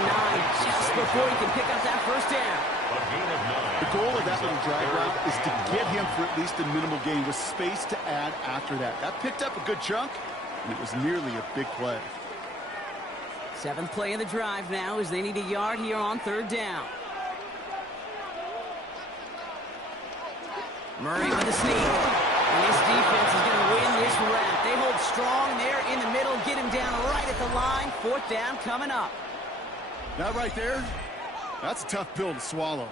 just before he can pick up that first down. The goal of that little drag route is to get him for at least a minimal gain with space to add after that. That picked up a good chunk, and it was nearly a big play. 7th play of the drive now as they need a yard here on 3rd down. Murray with a sneak. And this defense is going to win this round. They hold strong there in the middle, get him down right at the line. 4th down coming up. That right there, that's a tough pill to swallow.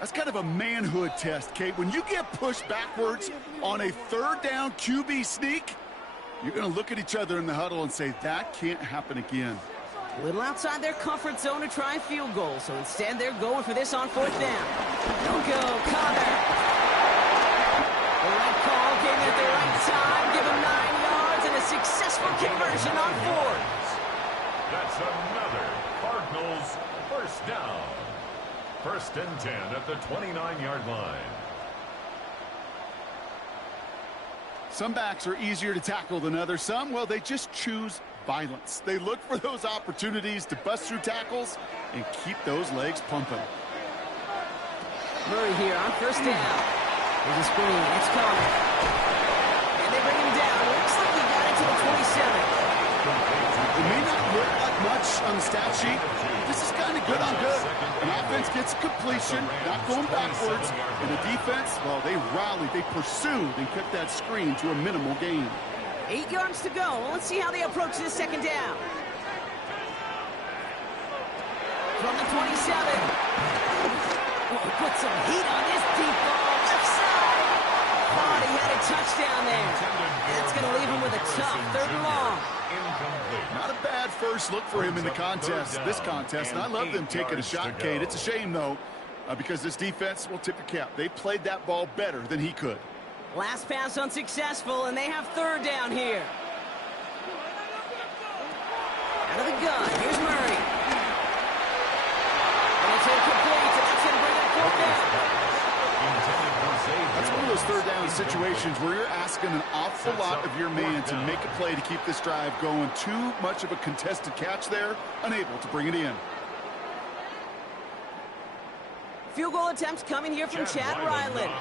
That's kind of a manhood test, Kate. When you get pushed backwards on a 3rd down QB sneak, you're going to look at each other in the huddle and say, that can't happen again. A little outside their comfort zone to try a field goal, so instead they're going for this on 4th down. Don't go, Conner. The right call came at the right time, give him 9 yards and a successful conversion on 4th. That's another Cardinals first down. 1st and 10 at the 29-yard line. Some backs are easier to tackle than others. Some, well, they just choose violence. They look for those opportunities to bust through tackles and keep those legs pumping. Murray here on 1st down. There's a screen. It's Conner. And they bring him down. Looks like he got it to the 27. It may not look like much on the stat sheet. This is kind of good on good. An offense gets completion, not going backwards. And the defense, well, they rallied, they pursued, and kept that screen to a minimal gain. 8 yards to go. Well, let's see how they approach this 2nd down. From the 27. put some heat on this deep ball left side. Thought he had a touchdown there. That's going to leave him with a tough 3rd and long. Not a bad first look for him in the contest, this contest, and I love them taking a shot, Kate. It's a shame, though, because this defense will tip your cap. They played that ball better than he could. Last pass unsuccessful, and they have 3rd down here. Out of the gun, here's Murray. And it's incomplete, and that's going to bring up 4th down. That's one of those 3rd down situations where you're asking an awful lot of your man to make a play to keep this drive going. Too much of a contested catch there, unable to bring it in. Field goal attempts coming here from Chad Ryland.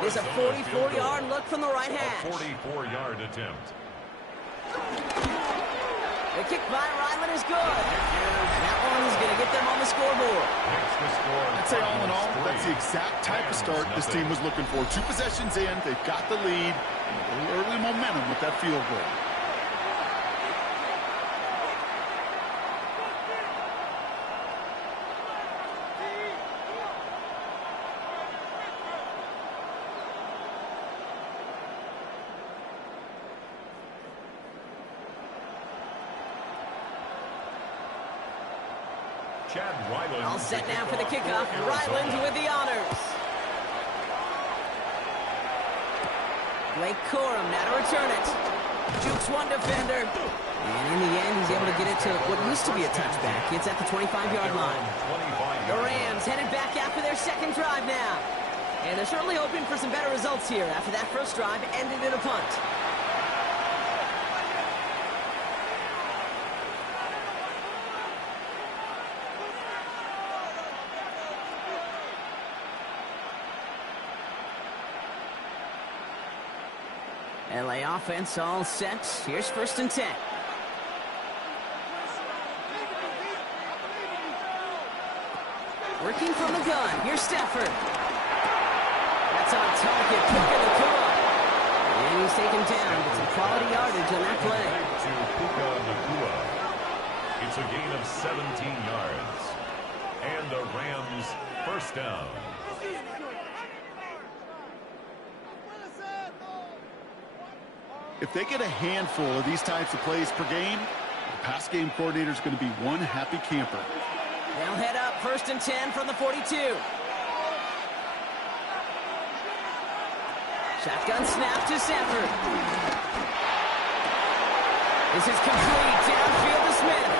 There's a 44-yard look from the right hash. 44-yard attempt. The kick by Ryland is good. And that one is going to get them on the scoreboard. I'd say all in all, that's the exact type of start this team was looking for. 2 possessions in, they've got the lead, and a little early momentum with that field goal. All set now for the kickoff. Ryland with the honors. Blake Corum now to return it. Jukes one defender. And in the end, he's able to get it to what used to be a touchback. It's at the 25-yard line. The Rams headed back after their 2nd drive now. And they're certainly hoping for some better results here after that first drive ended in a punt. LA offense all set. Here's 1st and 10. Working from the gun. Here's Stafford. That's on target. Puka Nakua. And he's taken down. But some quality yardage on that play. To Puka Nakua. It's a gain of 17 yards. And the Rams 1st down. If they get a handful of these types of plays per game, the pass game coordinator is going to be one happy camper. They'll head up 1st and 10 from the 42. Shotgun snap to Sanford. This is complete downfield to Smith.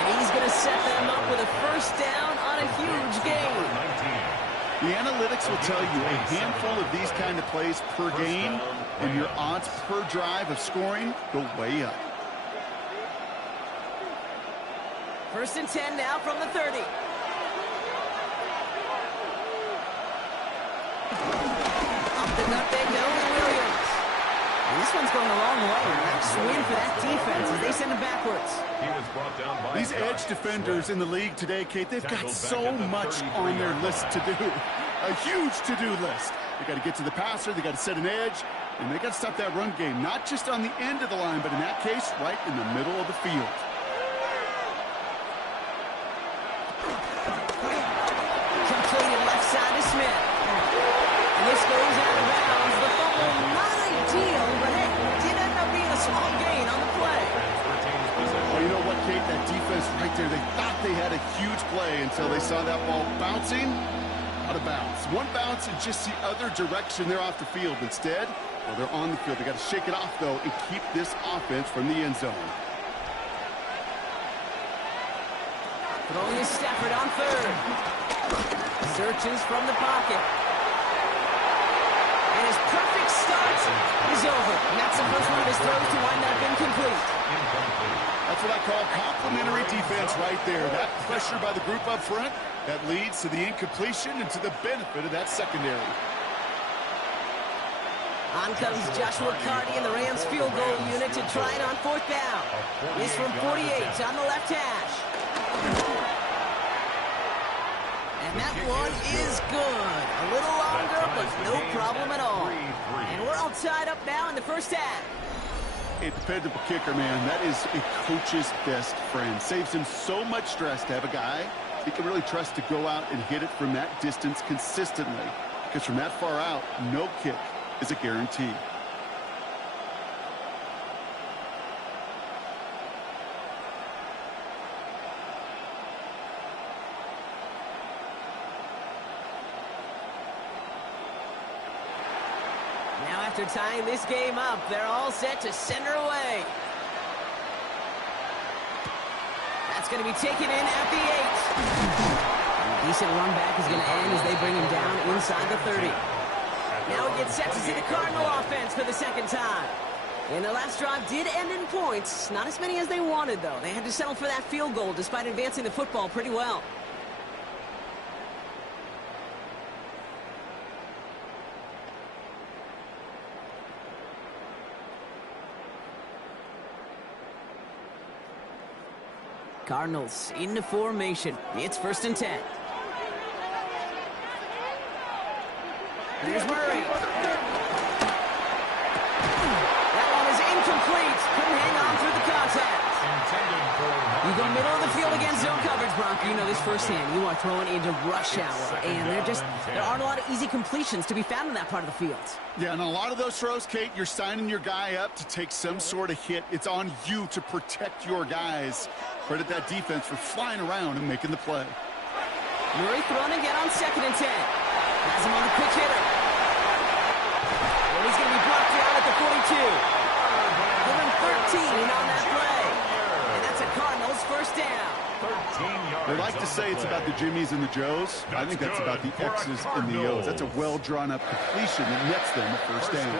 And he's going to set them up with a 1st down on a huge gain. The analytics will tell you a handful of these kind of plays per game, and your odds per drive of scoring go way up. 1st and 10 now from the 30. Up the gut they go with Williams. And this one's going a long way. Nice win for that defense as they send it backwards. He was brought down by These edge defenders in the league today, Kate, they've got so much on their list to do. A huge to-do list. They got to get to the passer, they got to set an edge, and they got to stop that run game. Not just on the end of the line, but in that case, right in the middle of the field. Completed left side to Smith. And this goes out of bounds. The fumble not ideal, but hey, did end up being a small gain on the play. Well, you know what, Kate? That defense right there, they thought they had a huge play until they saw that ball bouncing out of bounds. One bounce and just the other direction, they're off the field. Instead, well, they're on the field. They got to shake it off, though, and keep this offense from the end zone. Throwing is Stafford on 3rd. Searches from the pocket. And his perfect start is over. And that's the first one of his throws to wind up incomplete. That's what I call complimentary defense right there. That pressure by the group up front, that leads to the incompletion and to the benefit of that secondary. On comes Joshua Carty and the Rams field goal unit to try it on 4th down. He's from 48 on the left hash. And that one is good. A little longer, but no problem at all. And we're all tied up now in the first half. A dependable kicker, man. That is a coach's best friend. Saves him so much stress to have a guy he can really trust to go out and hit it from that distance consistently, because from that far out, no kick is a guarantee. Now after tying this game up, they're all set to send her away. That's going to be taken in at the 8. A decent run back is going to end as they bring him down inside the 30. Now we get set to see the Cardinal offense for the second time. And the last drive did end in points. Not as many as they wanted, though. They had to settle for that field goal despite advancing the football pretty well. Cardinals into formation. It's 1st and 10. Here's Murray. That one is incomplete. Couldn't hang on through the contact. You go middle of the field against zone coverage, Bronco. You know this firsthand. You are throwing into rush hour, and there aren't a lot of easy completions to be found in that part of the field. Yeah, and a lot of those throws, Kate, you're signing your guy up to take some sort of hit. It's on you to protect your guys. Credit that defense for flying around and making the play. Murray throwing again on 2nd and 10. Has him on the quick hitter. And he's going to be brought down at the 42. Give him 13 on that play. And that's a Cardinals 1st down. 13 yards. They like to say it's about the Jimmies and the Joes. I think that's about the X's and the O's. That's a well-drawn-up completion that nets them a 1st down.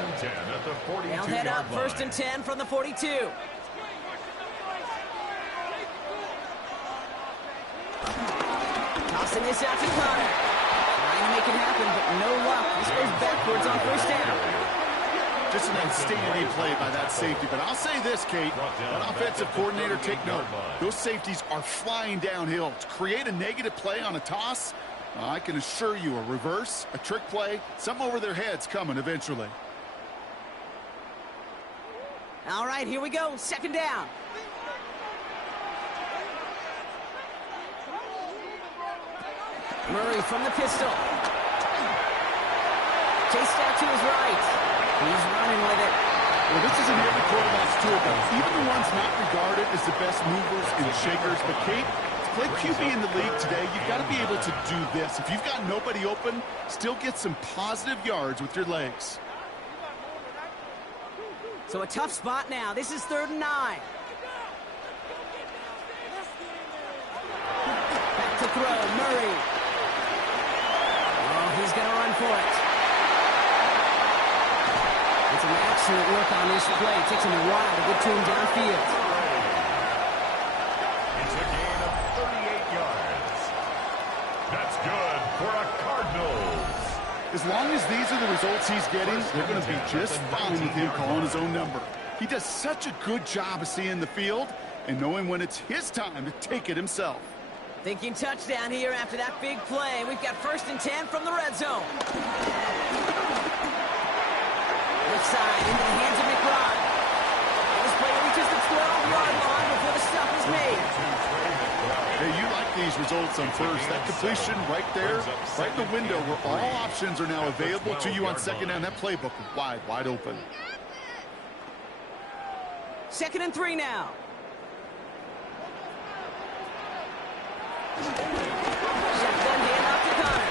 They'll head up 1st and 10 from the 42. Tossing this out to Connor. Trying to make it happen, but no luck. This goes backwards on 1st down. Just an outstanding play by that safety. But I'll say this, Kate, that offensive coordinator, take note. Those safeties are flying downhill. To create a negative play on a toss, I can assure you a reverse, a trick play, something over their heads coming eventually. All right, here we go. 2nd down. Murray from the pistol. Chased out to his right. He's running with it. Well, this is an every quarterback's toolbox. Even the ones not regarded as the best movers and shakers. But, Kate, to play QB in the league today, you've got to be able to do this. If you've got nobody open, still get some positive yards with your legs. So a tough spot now. This is 3rd and 9. Back to throw. Murray. Oh, he's going to run for it. It's an excellent work on this play. It takes him a while to get to him downfield. It's a gain of 38 yards. That's good for a Cardinals. As long as these are the results he's getting, they're going to be just fine with him calling his own number. He does such a good job of seeing the field and knowing when it's his time to take it himself. Thinking touchdown here after that big play. We've got 1st and 10 from the red zone. Left side into the hands of McBride. This play reaches the 12-yard line before the stop is made. Hey, you like these results on first. That completion right there, right in the window where all options are now available to you on 2nd down. That playbook is wide open. 2nd and 3 now. Shotgun hand off to Connor.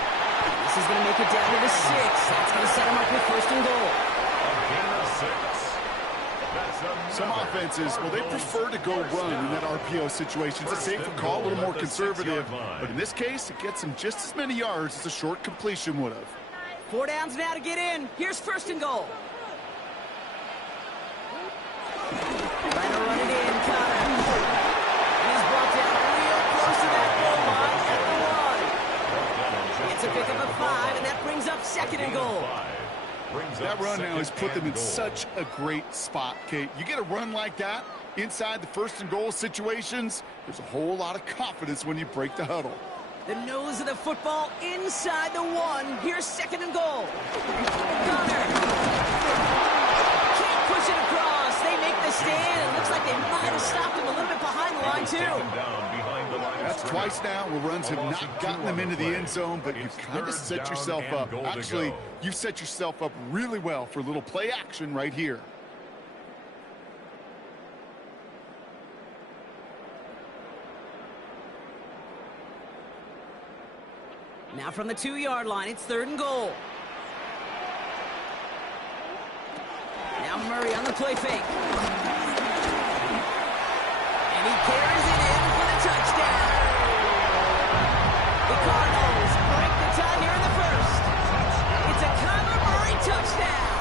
This is going to make it down to the 6. That's going to set him up with 1st and goal. A gain of 6. Some offenses, well, they prefer to go run in that RPO situation. It's a safer call, a little more conservative. But in this case, it gets him just as many yards as a short completion would have. 4 downs now to get in. Here's 1st and goal. Trying to run it in, Connor. He's brought down real close to that goal line at the 1. It's a pickup of 5, and that brings up 2nd and goal. That run now has put them in such a great spot, Kate. You get a run like that inside the 1st and goal situations, there's a whole lot of confidence when you break the huddle. The nose of the football inside the 1. Here's 2nd and goal. Connor. Can't push it across. They make the the stand. It looks like they might have stopped him a little bit behind the line, too. That's twice now where runs have not gotten them into the end zone, but you kind of set yourself up. Actually, you set yourself up really well for a little play action right here. Now from the 2-yard line, it's 3rd and goal. Now Murray on the play fake. And he carries it in for the touchdown. The Cardinals break the tie here in the first. It's a Kyler Murray touchdown.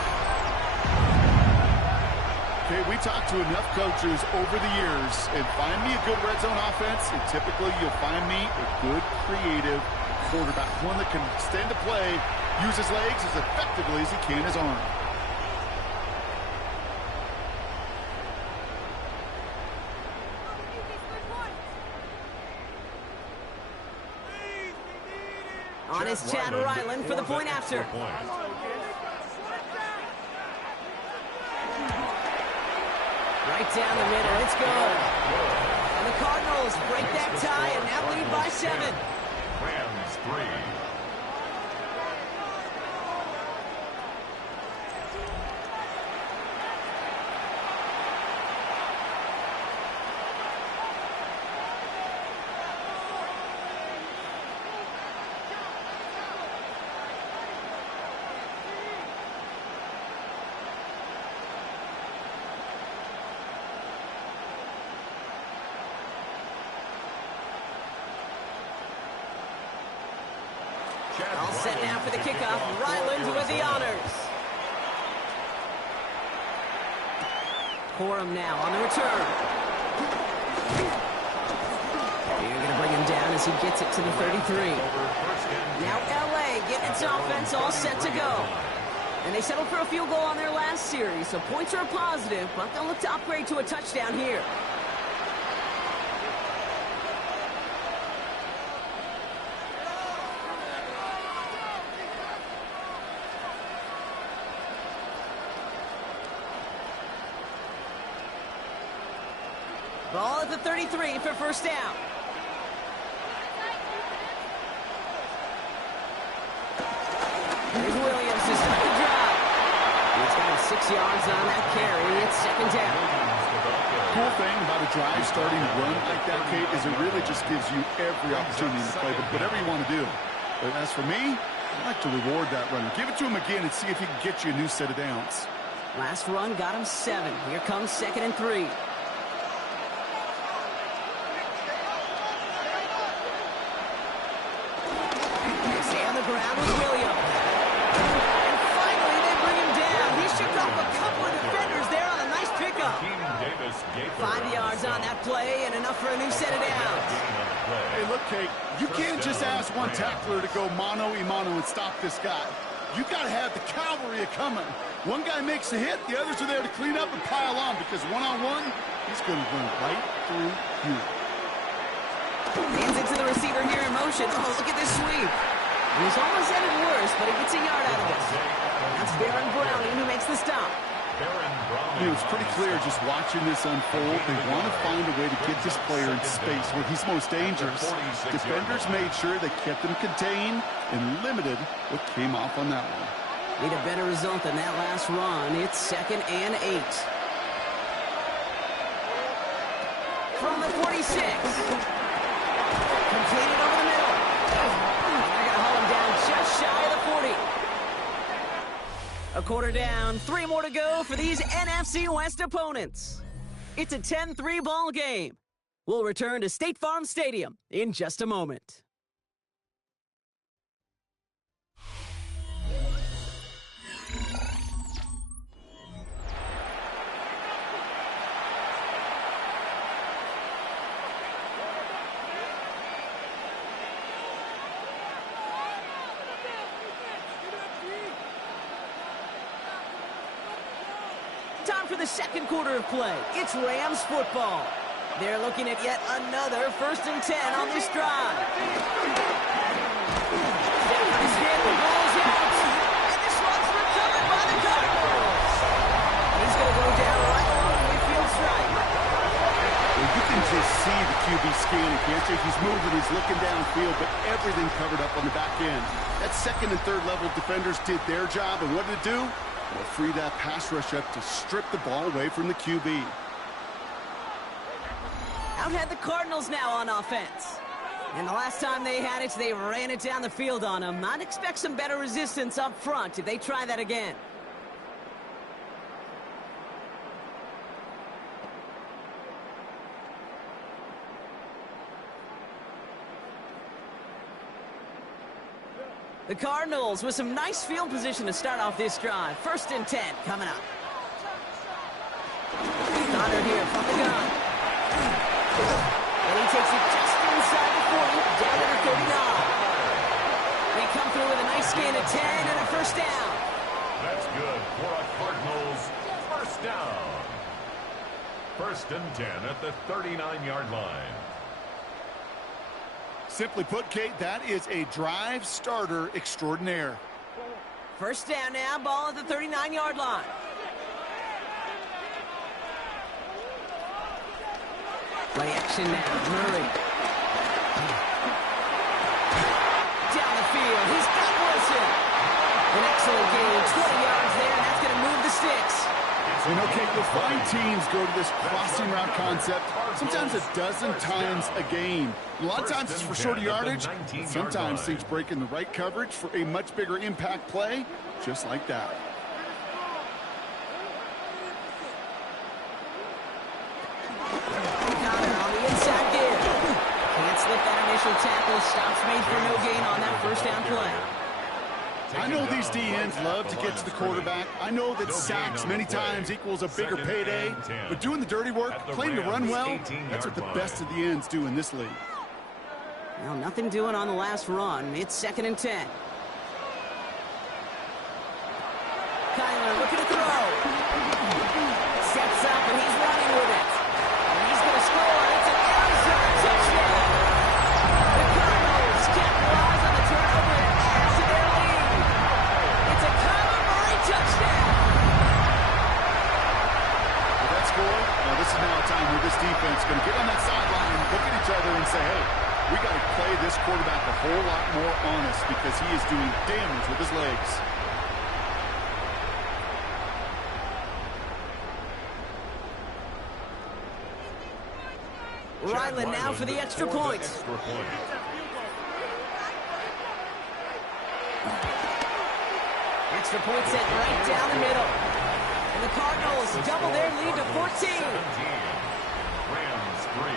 Okay, we talked to enough coaches over the years, and find me a good red zone offense, and typically you'll find me a good creative quarterback, one that can extend the play, use his legs as effectively as he can his arm. On is Chad Ryland for the point after. Right down the middle, it's good. And the Cardinals break that tie and now lead by 7. Rams 3. All set now for the kickoff. Ryland with the honors. Corum now on the return. You're going to bring him down as he gets it to the 33. Now LA getting its offense all set to go. And they settled for a field goal on their last series, so points are positive, but they'll look to upgrade to a touchdown here. Ball at the 33 for first down. Here's Williams to start the drive. He's got 6 yards on that carry. It's 2nd down. Cool thing about a drive starting to run like that, Kate, is it really just gives you every opportunity to play whatever you want to do. But as for me, I like to reward that run. Give it to him again and see if he can get you a new set of downs. Last run got him 7. Here comes 2nd and 3. Ground with Williams. And finally, they bring him down. He shook off a couple of defenders there on a nice pickup. 5 yards on that play and enough for a new set of downs. Hey, look, Kate, you can't just ask one tackler to go mano-a-mano and stop this guy. You got to have the cavalry coming. One guy makes a hit, the others are there to clean up and pile on, because one-on-one, he's going to run right through you. Hands it to the receiver here in motion. Oh, look at this sweep. And he's almost headed worse, but he gets a yard out of this. That's Baron Browning who makes the stop. It was pretty clear just watching this unfold. They want to find a way to get this player in space where he's most dangerous. Defenders made sure they kept him contained and limited what came off on that one. Need a better result than that last run. It's 2nd and 8. From the 46. Completed over the middle. Just shy of the 40. A quarter down, 3 more to go for these NFC West opponents. It's a 10-3 ball game. We'll return to State Farm Stadium in just a moment. Time for the 2nd quarter of play. It's Rams football. They're looking at yet another 1st and 10 on this drive. The ball's out. And this one's recovered by the Cardinals. He's going to go down right along the midfield turns and he's looking downfield, but everything covered up on the back end. That second and third level defenders did their job, and what did it do? Well, free that pass rush up to strip the ball away from the QB. Out had the Cardinals now on offense. And the last time they had it, they ran it down the field on them. I'd expect some better resistance up front if they try that again. The Cardinals with some nice field position to start off this drive. 1st and 10 coming up. Goddard here from the gun. And he takes it just inside the 40, down to the 39. They come through with a nice gain of 10 and a 1st down. That's good for a Cardinals 1st down. 1st and 10 at the 39-yard line. Simply put, Kate, that is a drive starter extraordinaire. 1st down now, ball at the 39-yard line. Play action now, Murray. Down the field, he's got Wilson. An excellent gain, 20 yards there, and that's going to move the sticks. You know, Kate, you'll find teams go to this crossing route concept sometimes a dozen times a game. A lot of times it's for shorter yardage. Sometimes things break in the right coverage for a much bigger impact play, just like that. Got it on the inside give. Can't slip that initial tackle. Stops made for no gain on that 1st down play. I know these DNs love to get to the quarterback. I know that sacks many times equals a bigger payday. But doing the dirty work, playing to run well, that's what the best of the ends do in this league. Well, nothing doing on the last run. It's 2nd and 10. Kyler looking to throw. Sets up and he's running with it. And he's going to score. It's an Arizona touchdown. The Cardinals capitalize on the turnover and add to their lead. It's a Kyler Murray touchdown. With that score, now this is now a time where this defense is going to get on that sideline, look at each other and say, hey, we got to play this quarterback a whole lot more honest because he is doing damage with his legs. Ryland now for the extra point. Extra point set right down the middle. And the Cardinals double their lead to 14. Rams 3.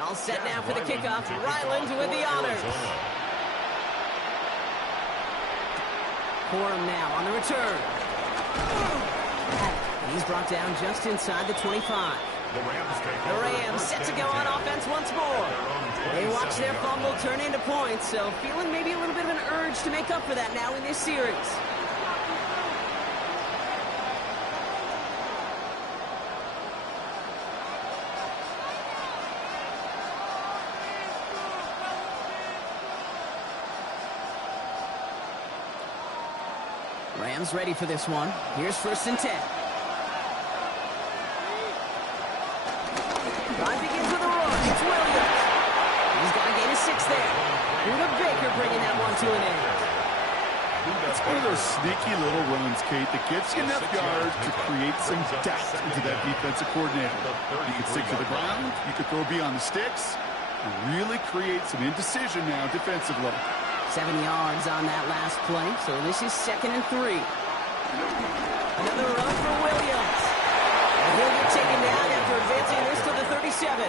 All set now for the kickoff. Ryland with the honors. Corum now on the return. He's brought down just inside the 25. The Rams set to go on offense once more. They watch their fumble turn into points, so feeling maybe a little bit of an urge to make up for that now in this series. Rams ready for this one. Here's 1st and 10. Drive begins with a run. It's Williams. He's got a gain of 6 there. Buda Baker bringing that one to an end. It's one of those sneaky little runs, Kate, that gets you enough yards to create some doubt into that defensive coordinator. You can stick to the ground. You can throw beyond the sticks. And really create some indecision now defensively. 7 yards on that last play, so this is 2nd and 3. Another run for Williams. And he'll get taken down after advancing this to the 37.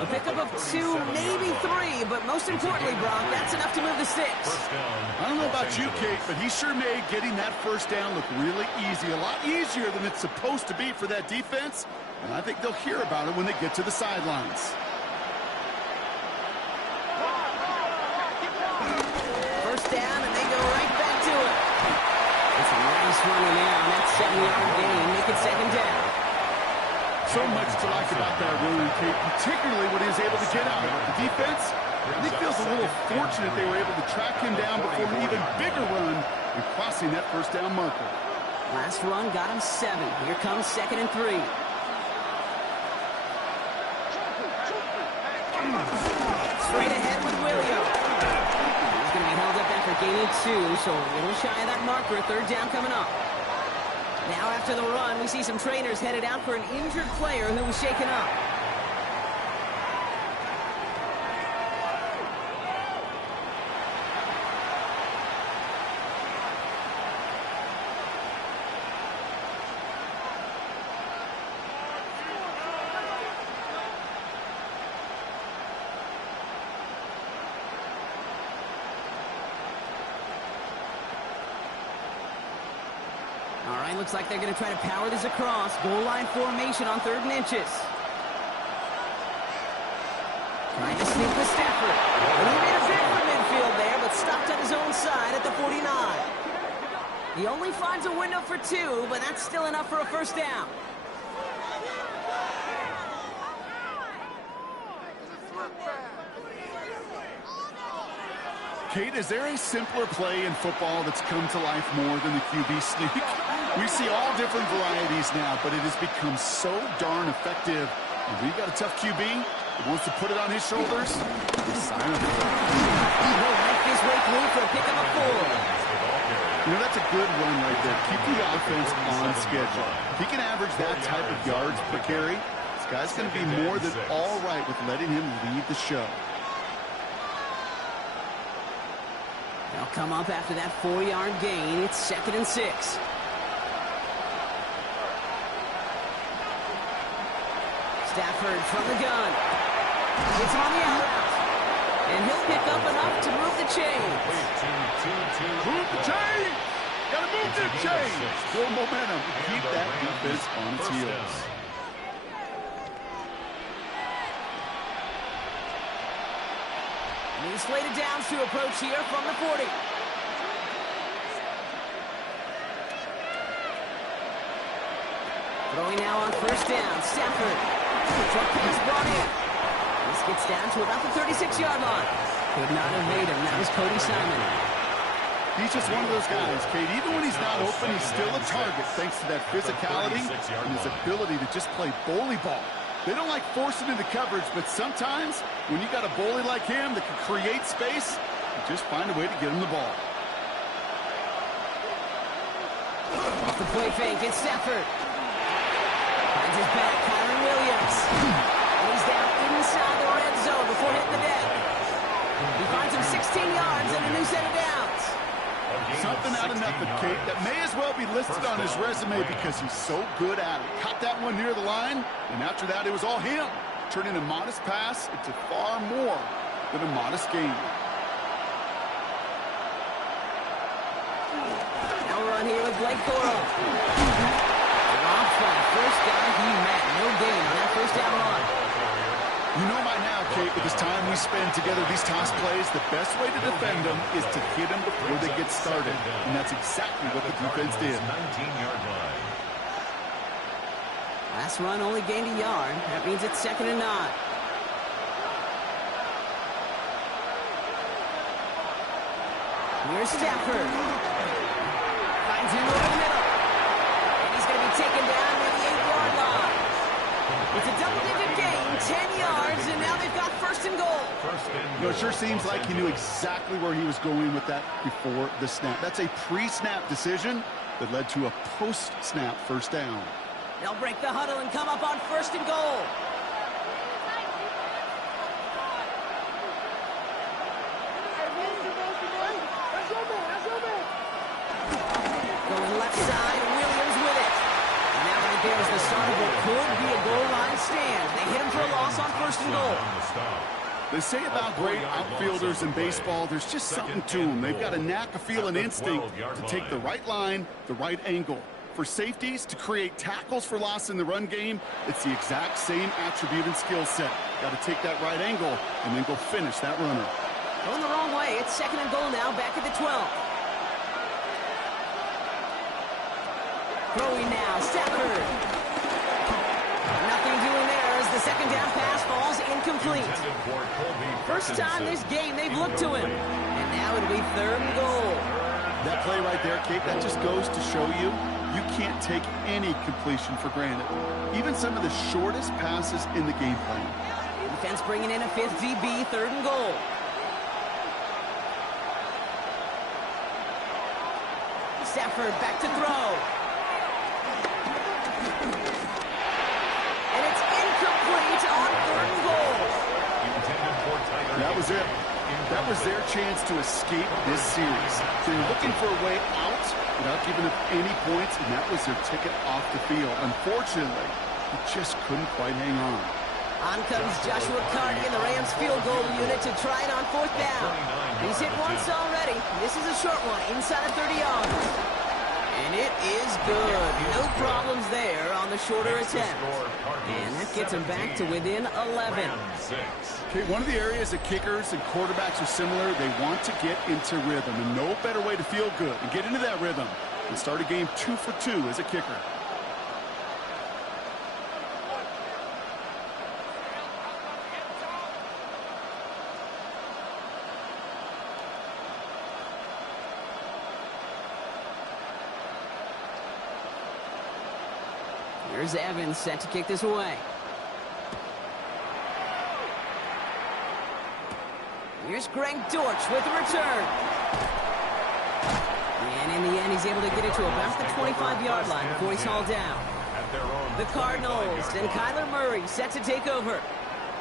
A pickup of 2, maybe 3, but most importantly, Brock, that's enough to move the sticks. I don't know about you, Kate, but he sure made getting that 1st down look really easy. A lot easier than it's supposed to be for that defense, and I think they'll hear about it when they get to the sidelines. 1st down, and they go right back to it. It's a nice run in there on that 7-yard gain. Make it second down. So much to like about that run, Kate, particularly when he was able to get out of it. The defense, I think, feels a little fortunate they were able to track him down before an even bigger run and crossing that first down marker. Last run got him 7. Here comes 2nd and 3. Straight ahead with Williams. He's going to be held up after gaining 2, so a little shy of that marker. Third down coming up. Now after the run, we see some trainers headed out for an injured player who was shaken up. All right, looks like they're going to try to power this across. Goal line formation on 3rd and inches. Trying to sneak with Stafford. And he made a bid for midfield there, but stopped on his own side at the 49. He only finds a window for 2, but that's still enough for a first down. Kate, is there a simpler play in football that's come to life more than the QB sneak? We see all different varieties now, but it has become so darn effective. And we've got a tough QB that wants to put it on his shoulders. Sign up. He'll make his way through for a pickup of 4. You know, that's a good run right there. Keep the offense on schedule. If he can average that type of yards per carry, this guy's going to be more than all right with letting him lead the show. They'll come up after that 4-yard gain. It's 2nd and 6. Stafford from the gun. Gets him on the out route. And he'll pick up enough to move the chains. Move the chains! Gotta move the chains! Build momentum. Keep that defense on its heels. New slated downs to approach here from the 40. Throwing now on first down. Stafford. Truck pass brought in. This gets down to about the 36-yard line. Could not evade him. That was Cody Simon. He's just one of those guys, Kate. Even when he's not open, he's still a target thanks to that physicality and his ability to just play bully ball. They don't like forcing into coverage, but sometimes when you got a bully like him that can create space, you just find a way to get him the ball. Off the play fake, it's Stafford. Finds his back, Kyron Williams. And he's down inside the red zone before hitting the deck. He finds him 16 yards and a new set of downs. Something out of nothing, Kate, that may as well be listed on his resume because he's so good at it. Caught that one near the line, and after that, it was all him. Turning a modest pass into far more than a modest gain. Now we're on here with Blake Coral. Dropped by first guy he met. No gain on that first down run. You know by now, Kate, with this time we spend together, these toss plays, the best way to defend them is to hit them before they get started. And that's exactly what the defense did. 19-yard line. Last run only gained a yard. That means it's 2nd and 9. Here's Stafford. Finds him over the middle. And he's going to be taken down near the 8-yard line. It's a double-digit gain, 10 yards, and now they've got 1st and goal. You know, it sure seems like he knew exactly where he was going with that before the snap. That's a pre-snap decision that led to a post-snap first down. They'll break the huddle and come up on 1st and goal. Going left side, Williams with it. And that right there is the start of what could be a goal line stand. They hit him for a loss on 1st and goal. They say about great outfielders in baseball, there's just something to them. They've got a knack, a feel, and instinct to take the right line, the right angle. For safeties, to create tackles for loss in the run game, it's the exact same attribute and skill set. Got to take that right angle and then go finish that runner. Going the wrong way. It's 2nd and goal now, back at the 12. Throwing now, Stafford. Nothing doing there as the 2nd down pass falls incomplete. First time this game they've looked to him. And now it'll be 3rd and goal. That play right there, Kate, that just goes to show you can't take any completion for granted. Even some of the shortest passes in the game plan. Defense bringing in a 5th DB, 3rd and goal. Stafford back to throw. And it's incomplete on 3rd and goal. That was it. That was their chance to escape this series. They were looking for a way out without giving up any points, and that was their ticket off the field. Unfortunately, he just couldn't quite hang on. On comes Joshua Carty in the Rams field goal unit to try it on 4th down. He's hit once already. This is a short one, inside of 30 yards. And it is good. No problems there on the shorter attempt. And that gets him back to within 11. Okay, one of the areas that kickers and quarterbacks are similar, they want to get into rhythm. And no better way to feel good and get into that rhythm and start a game 2 for 2 as a kicker. Here's Evans set to kick this away. Here's Greg Dortch with the return. And in the end, he's able to get it to about the 25-yard line before he's hauled down. The Cardinals and Kyler Murray set to take over.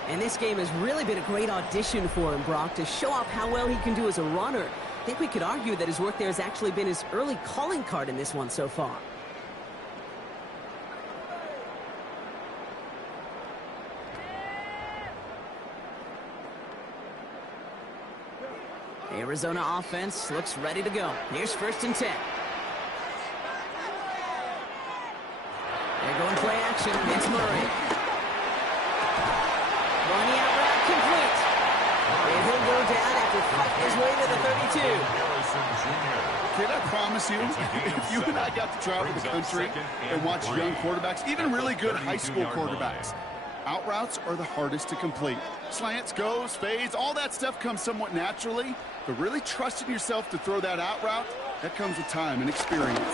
And this game has really been a great audition for him, Brock, to show off how well he can do as a runner. I think we could argue that his work there has actually been his early calling card in this one so far. Arizona offense looks ready to go. Here's 1st and 10. They're going play action. It's Murray. Running out route complete. And he'll go down after fighting his way to the 32. Kid, I promise you, if you and I got to travel the country and watch young quarterbacks, even really good high school quarterbacks, out routes are the hardest to complete. Slants, goes, fades, all that stuff comes somewhat naturally, but really trusting yourself to throw that out route, that comes with time and experience. And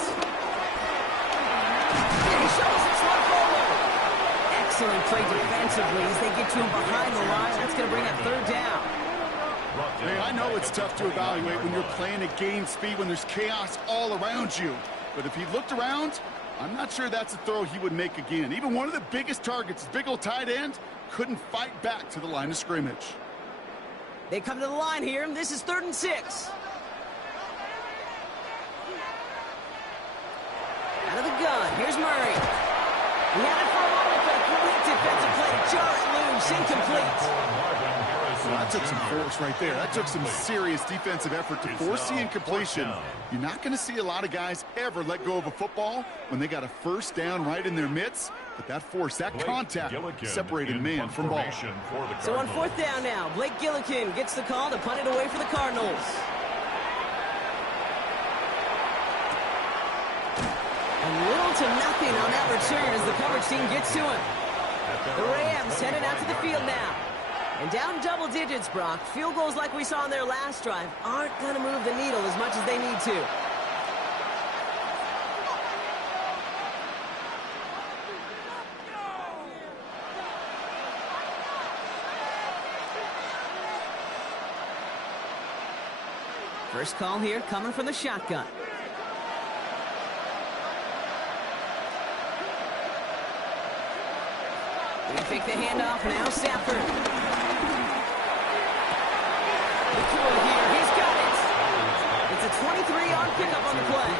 he shows it's one forward. Excellent play defensively as they get to him behind the line. That's going to bring up 3rd down. Hey, I know it's tough to evaluate when you're playing at game speed, when there's chaos all around you. But if he looked around, I'm not sure that's a throw he would make again. Even one of the biggest targets, big old tight end, couldn't fight back to the line of scrimmage. They come to the line here, and this is 3rd and 6. Out of the gun, here's Murray. He had it for a moment, but a great defensive play to jar it loose, incomplete. Well, that took some force right there. That took some serious defensive effort to force the incompletion. You're not going to see a lot of guys ever let go of a football when they got a 1st down right in their midst. But that force, that contact, separated man from ball. So on 4th down now, Blake Gillikin gets the call to punt it away for the Cardinals. And little to nothing on that return as the coverage team gets to him. The Rams headed out to the field now. And down double digits, Brock. Field goals like we saw in their last drive aren't going to move the needle as much as they need to. First call here coming from the shotgun. We take the handoff now, Stafford. Here, he's got it. It's a 23-yard pickup on the play.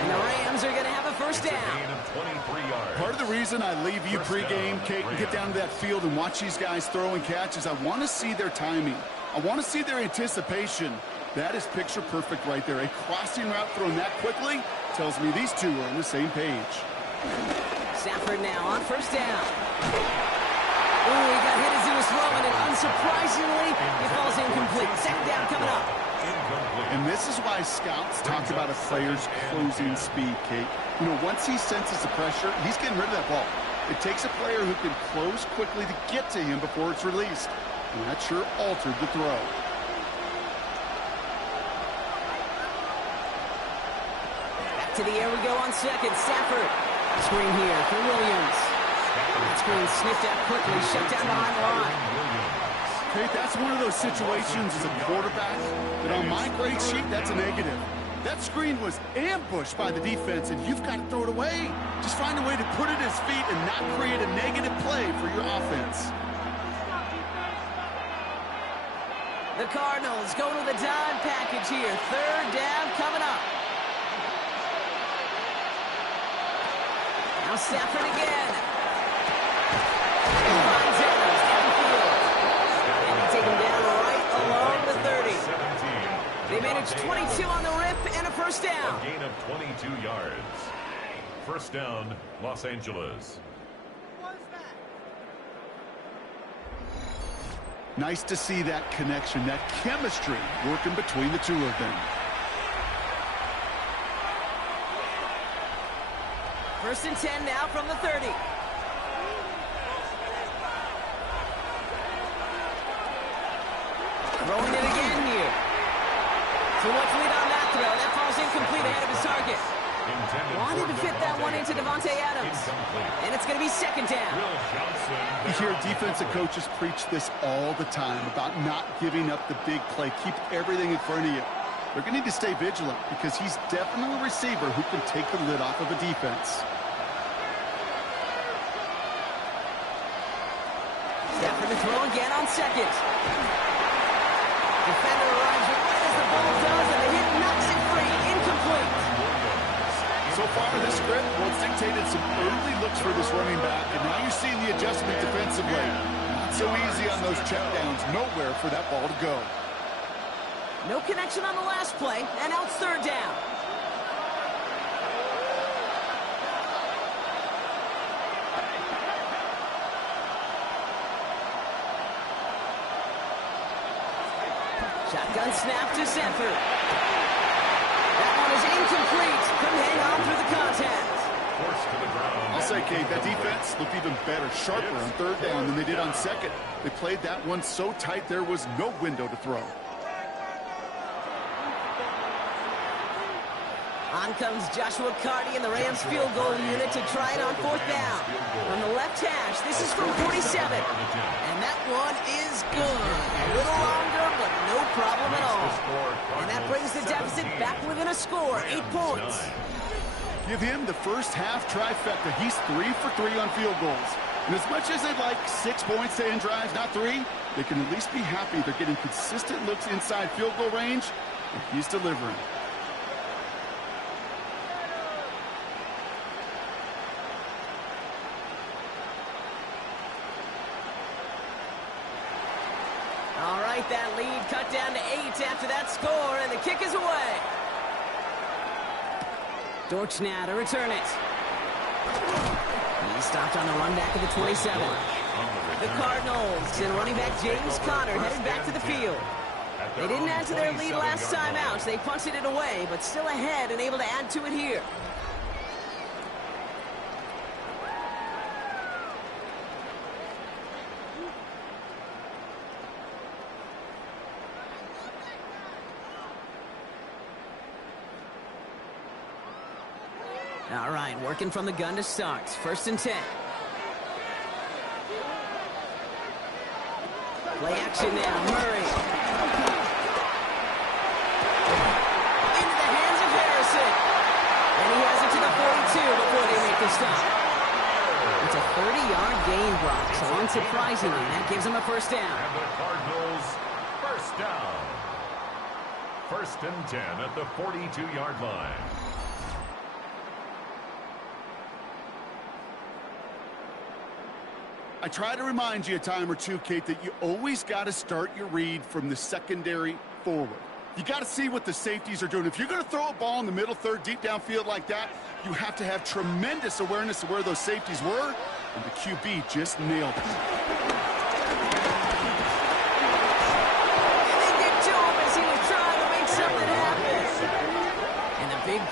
And the Rams are going to have a 1st down. Part of the reason I leave you pregame, Kate, and get down to that field and watch these guys throw and catch is I want to see their timing. I want to see their anticipation. That is picture perfect right there. A crossing route thrown that quickly tells me these two are on the same page. Stafford now on 1st down. Ooh, he got hit as he was throwing, and unsurprisingly, he falls incomplete. Second down coming up. And this is why scouts talk about a player's closing speed, Kate. You know, once he senses the pressure, he's getting rid of that ball. It takes a player who can close quickly to get to him before it's released. And that sure altered the throw. Back to the air we go on second. Stafford. Screen here for Williams. That screen sniffed out quickly, shut down behind the line. Kate, that's one of those situations as a quarterback that on my grade sheet, that's a negative. That screen was ambushed by the defense, and you've got to throw it away. Just find a way to put it at his feet and not create a negative play for your offense. The Cardinals going to the dime package here. Third down coming up. Now Stafford again. And finds Adams downfield. And they take him down right along the 30. They managed 22 on the rip and a first down. A gain of 22 yards. First down, Los Angeles. Nice to see that connection, that chemistry working between the two of them. First and 10 now from the 30. Throwing it again here. So much lead on that throw. That falls incomplete ahead of his target. Wanted to fit that one into Davante Adams. And it's going to be second down. You hear defensive coaches preach this all the time about not giving up the big play. Keep everything in front of you. They're going to need to stay vigilant because he's definitely a receiver who can take the lid off of a defense. Stafford to throw again on second. Defender arrives right as the ball does, and the hit knocks it free. Incomplete. So far, this script, well, it's dictated some early looks for this running back, and now you're seeing the adjustment defensively. Not so easy on those checkdowns. Nowhere for that ball to go. No connection on the last play, and now it's third down. Shotgun snap to Stafford. That one is incomplete. Couldn't hang on through the contact. I'll say, Kate, that defense looked even better, sharper on third down than they did on second. They played that one so tight there was no window to throw. On comes Joshua Carty and the Rams field goal unit to try it on fourth down. On the left hash, this is from 47. And that one is good. A little longer, but no problem at all. And that brings the deficit back within a score, 8 points. Give him the first half trifecta. He's 3 for 3 on field goals. And as much as they'd like 6 points to end drives, not 3, they can at least be happy they're getting consistent looks inside field goal range, and he's delivering. All right, that lead cut down to 8 after that score, and the kick is away. Dortch now to return it. He stopped on the run back of the 27. The Cardinals and running back James Conner headed back to the field. They didn't add to their lead last time out. They punted it away, but still ahead and able to add to it here. All right, working from the gun to start. First and 10. Play action now, Murray. Into the hands of Harrison. And he has it to the 42 before they make the stop. It's a 30-yard gain, Brock, so unsurprisingly, that gives him a first down. And the Cardinals, first down. First and 10 at the 42-yard line. I try to remind you a time or two, Kate, that you always got to start your read from the secondary forward. You got to see what the safeties are doing. If you're going to throw a ball in the middle third, deep downfield like that, you have to have tremendous awareness of where those safeties were, and the QB just nailed it.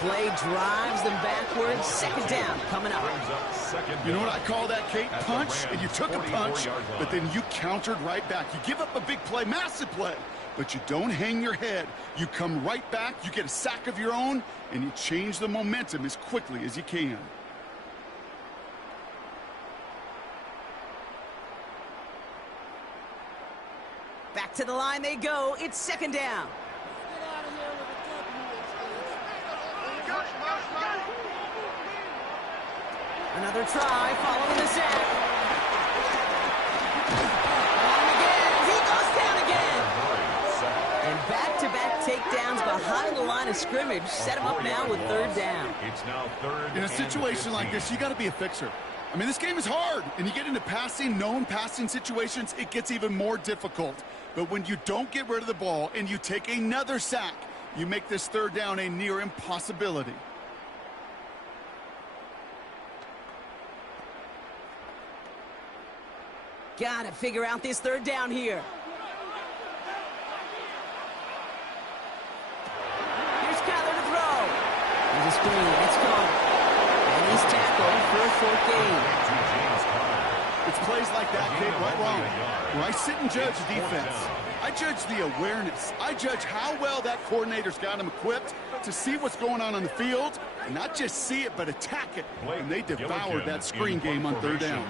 play drives them backwards. Second down coming up. You know what I call that, Kate? Punch, and you took a punch, but then you countered right back. You give up a big play, massive play, but you don't hang your head. You come right back, you get a sack of your own, and you change the momentum as quickly as you can. Back to the line they go. It's second down. Another try following the sack. And again, he goes down again. And back-to-back takedowns behind the line of scrimmage set him up now with third down. It's now third. In a situation like this, you got to be a fixer. I mean, this game is hard, and you get into known passing situations, it gets even more difficult. But when you don't get rid of the ball and you take another sack, you make this third down a near impossibility. Gotta figure out this third down here. Here's Kyler to throw. There's a screen. It's gone. And he's tackled for a fourth gain. It's plays like that, kid, right wrong. Where I sit and judge defense. I judge the awareness. I judge how well that coordinator's got him equipped to see what's going on the field, and not just see it, but attack it. And they devoured that screen game on third down.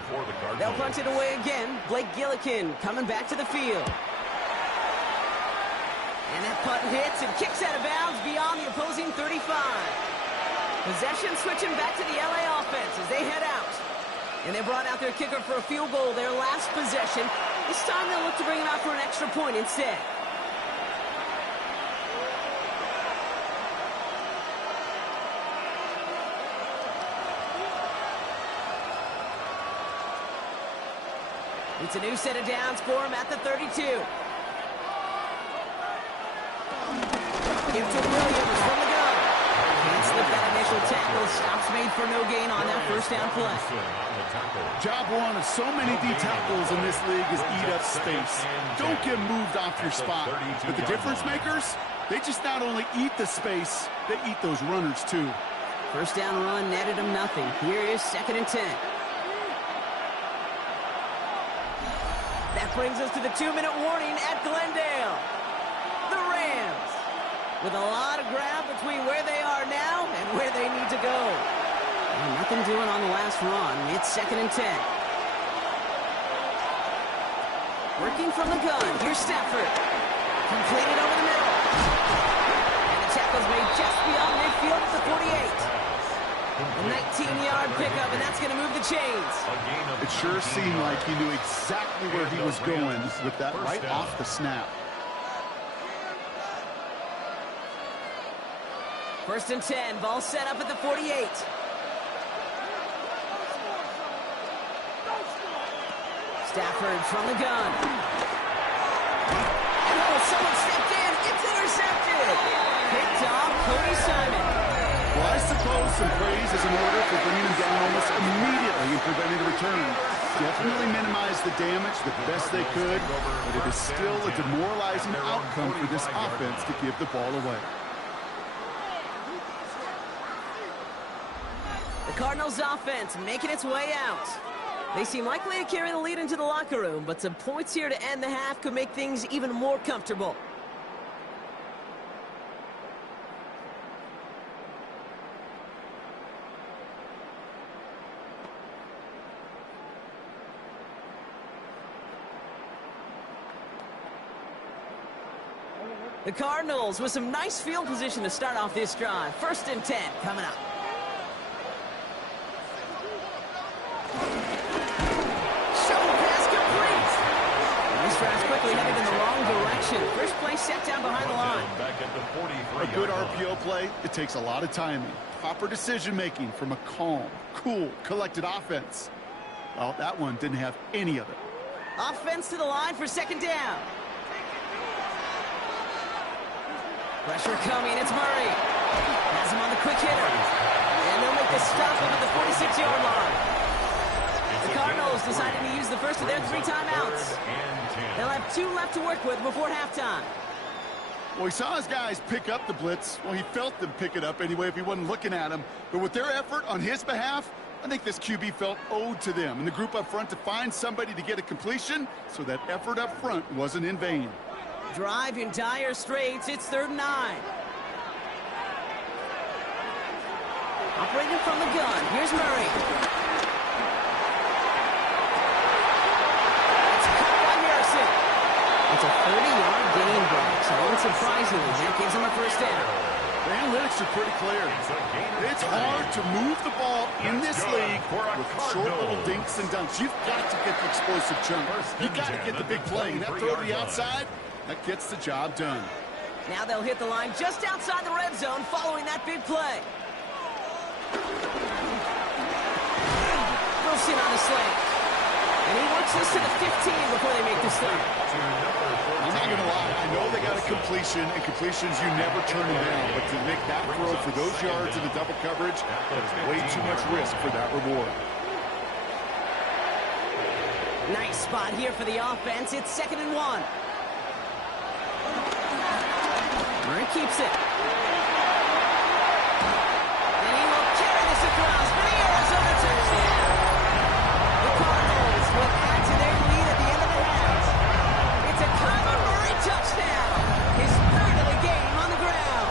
They'll punch it away again. Blake Gillikin coming back to the field. And that punt hits and kicks out of bounds beyond the opposing 35. Possession switching back to the LA offense as they head out. And they brought out their kicker for a field goal their last possession. This time they'll look to bring it out for an extra point instead. It's a new set of downs for him at the 32. Give to Williams from the gun. Can't slip that initial tackle. Stops made for no gain on that first down play. Job one of so many D tackles in this league is eat up space. Don't get moved off your spot. But the difference makers, they just not only eat the space, they eat those runners too. First down run netted him nothing. Here is 2nd and 10. That brings us to the 2-minute warning at Glendale. The Rams with a lot of ground between where they are now and where they need to go. And nothing doing on the last run. It's 2nd and 10. Working from the gun. Here's Stafford. Completed over the middle. And the tackle's made just beyond midfield at the 48. A 19-yard pickup, and that's going to move the chains. It sure seemed like he knew exactly where he was going with that right off the snap. 1st and 10. Ball set up at the 48. Stafford from the gun. And oh, someone stepped in. It's intercepted. Picked off Cody Simon. Well, I suppose some praise is in order for bringing him down almost immediately and preventing the return. Definitely minimized the damage the best they could, but it is still a demoralizing outcome for this offense to give the ball away. The Cardinals' offense making its way out. They seem likely to carry the lead into the locker room, but some points here to end the half could make things even more comfortable. The Cardinals with some nice field position to start off this drive. 1st and 10 coming up. Quickly headed in the wrong direction. First play set down behind the line. A good RPO play, it takes a lot of timing. Proper decision-making from a calm, cool, collected offense. Well, that one didn't have any of it. Offense to the line for 2nd down. Pressure coming. It's Murray. Has him on the quick hitter. And they'll make the stop up at the 46-yard line. The Cardinals decided to use the first of their 3 timeouts. They'll have 2 left to work with before halftime. Well, he saw his guys pick up the blitz. Well, he felt them pick it up anyway if he wasn't looking at them. But with their effort on his behalf, I think this QB felt owed to them and the group up front to find somebody to get a completion, so that effort up front wasn't in vain. Drive in dire straits. It's 3rd and 9. Operating from the gun. Here's Murray. It's caught by Harrison. It's a 30-yard gain, Brock. So unsurprisingly, that gives him a first down. The analytics are pretty clear. It's hard to move the ball in this league with short little dinks and dunks. You've got to get the explosive jump. You've got to get the big play. And that throw to the outside, that gets the job done. Now they'll hit the line just outside the red zone following that big play. Wilson on the slant. And he works this to the 15 before they make the start. I'm not going to lie. I know they got a completion, and completions, you never turn them down. But to make that throw for those yards in the double coverage, that is way too much risk for that reward. Nice spot here for the offense. It's 2nd and 1. Murray keeps it. And he will carry this across for the Arizona touchdown. The Cardinals will add to their lead at the end of the half. It's a Kyler Murray touchdown. His 3rd of the game on the ground.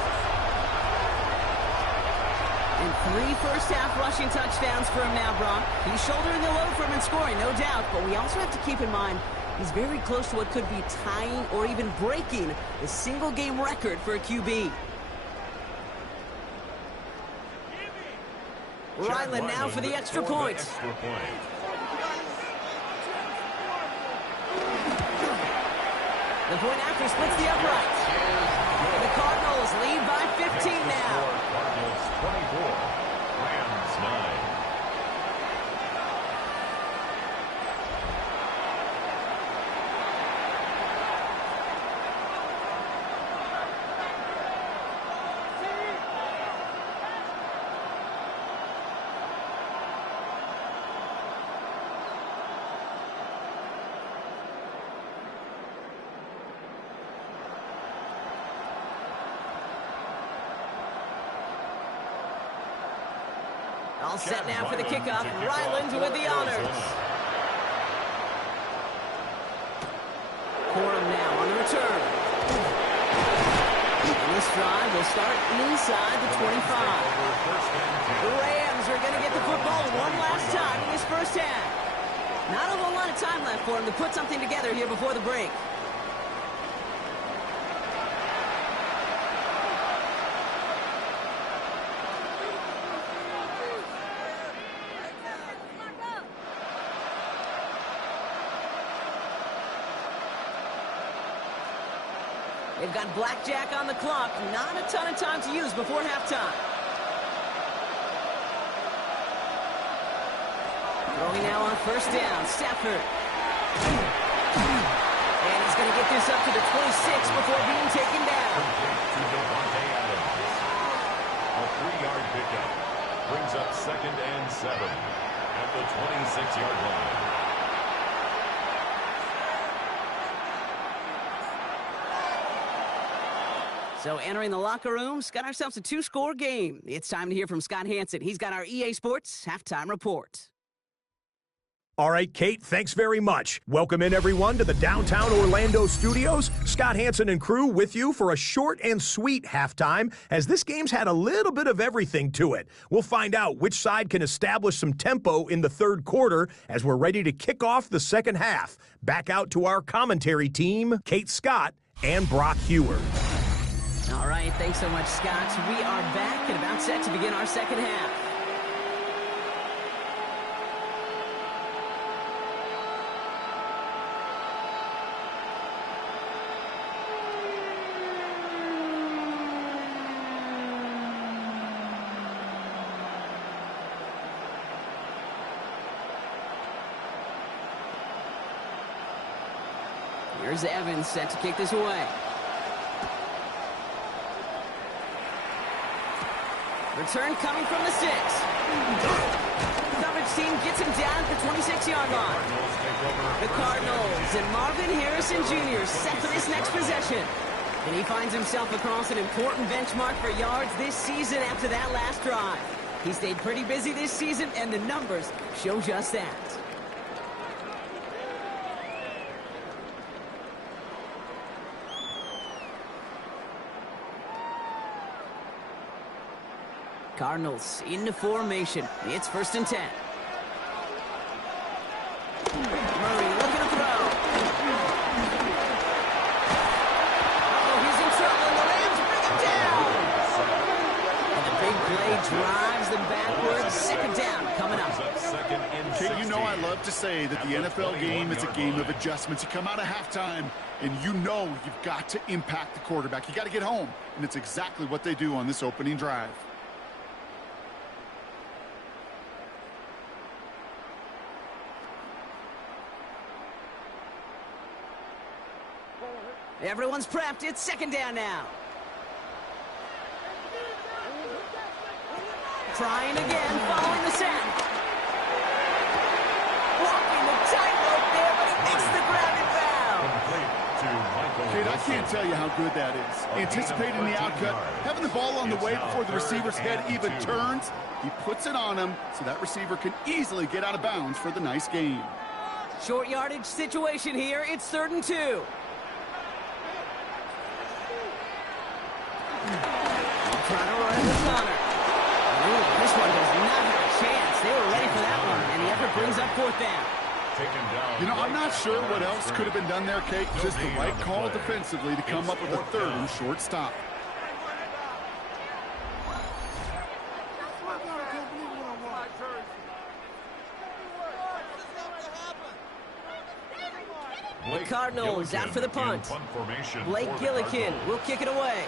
And 3 first-half rushing touchdowns for him now, Brock. He's shouldering the load for him in scoring, no doubt. But we also have to keep in mind he's very close to what could be tying or even breaking the single-game record for a QB. Ryland now for the extra point. The point after splits the uprights. The Cardinals lead by 15 now. Cardinals 24, Rams 9. All set now for the kickoff. Ryland with the honors. Corum now on the return. And this drive will start inside the 25. The Rams are going to get the football one last time in this first half. Not a whole lot of time left for them to put something together here before the break. They've got blackjack on the clock. Not a ton of time to use before halftime. Throwing now on first down, Stafford. And he's going to get this up to the 26 before being taken down. A 3-yard pickup brings up 2nd and 7 at the 26-yard line. So entering the locker rooms, got ourselves a 2-score game. It's time to hear from Scott Hansen. He's got our EA Sports halftime report. All right, Kate, thanks very much. Welcome in, everyone, to the downtown Orlando studios. Scott Hansen and crew with you for a short and sweet halftime, as this game's had a little bit of everything to it. We'll find out which side can establish some tempo in the 3rd quarter as we're ready to kick off the 2nd half. Back out to our commentary team, Kate Scott and Brock Hewer. All right, thanks so much, Scott. We are back and about set to begin our 2nd half. Here's Evans set to kick this away. Return coming from the 6. Coverage team gets him down at the 26-yard line. The Cardinals and Marvin Harrison Jr. set for this next possession. And he finds himself across an important benchmark for yards this season after that last drive. He stayed pretty busy this season, and the numbers show just that. Cardinals into formation. It's 1st and 10. Murray looking to throw. Oh, he's in trouble, and the Rams bring him down. And the big play drives them backwards. 2nd down coming up. Kate, you know I love to say that the NFL game is a game of adjustments. You come out of halftime, and you know you've got to impact the quarterback. You got to get home, and it's exactly what they do on this opening drive. Everyone's prepped. It's 2nd down now. Trying again, following the sack. Walking the tightrope there, but he makes the ground and foul. Kate, I can't tell you how good that is. Anticipating the outcut, having the ball on the way before the receiver's head even turns. He puts it on him so that receiver can easily get out of bounds for the nice gain. Short yardage situation here. It's 3rd and 2. Trying to run it with Connor. Ooh, this one does not have a chance. They were ready for that one, and the effort brings up 4th down. You know, I'm not sure what else could have been done there, Kate. Just the right call defensively to come up with a 3rd and short stop. The Cardinals out for the punt. Blake Gillikin will kick it away.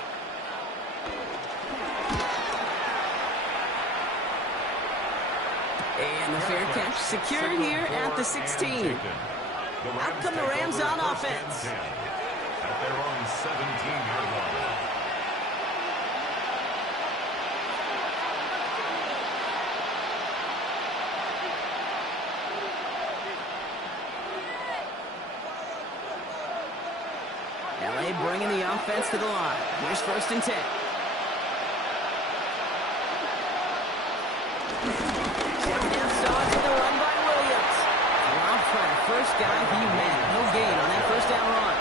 And the fair catch secured here at the 16. Out come the Rams on offense. At their own 17-yard line. LA bringing the offense to the line. Here's 1st and 10. Second down starts with a run by Williams. Dropped by the first guy he met. No gain on that 1st down run.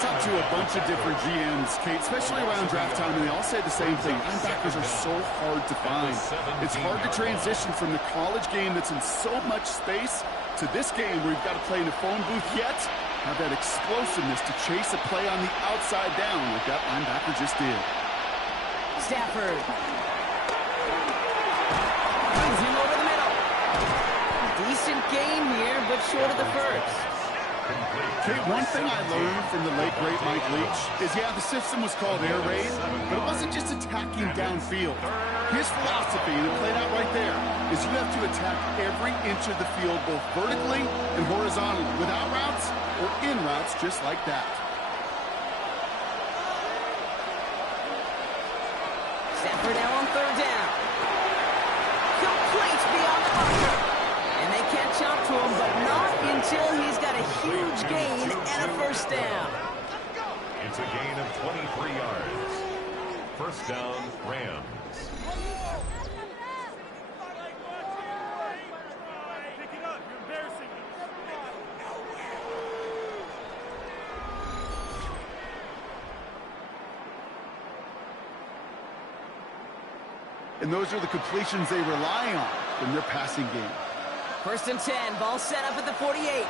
Talk to a bunch of different GMs, Kate, especially around draft time, and they all say the same thing. Linebackers are so hard to find. It's hard to transition from the college game that's in so much space to this game where you've got to play in a phone booth yet have that explosiveness to chase a play on the outside down like that linebacker just did. Stafford. Brings him over the middle. Decent game here, but short of the 1st. Kate, one thing I learned from the late, great Mike Leach is, yeah, the system was called air raid, but it wasn't just attacking downfield. His philosophy, and it played out right there, is you have to attack every inch of the field, both vertically and horizontally, without routes or in routes just like that. Stafford now on 3rd down. Complete beyond the marker. And they catch up to him, but not until he's got a huge gain and a 1st down. It's a gain of 23 yards. 1st down, Rams. And those are the completions they rely on in their passing game. 1st and 10, ball set up at the 48.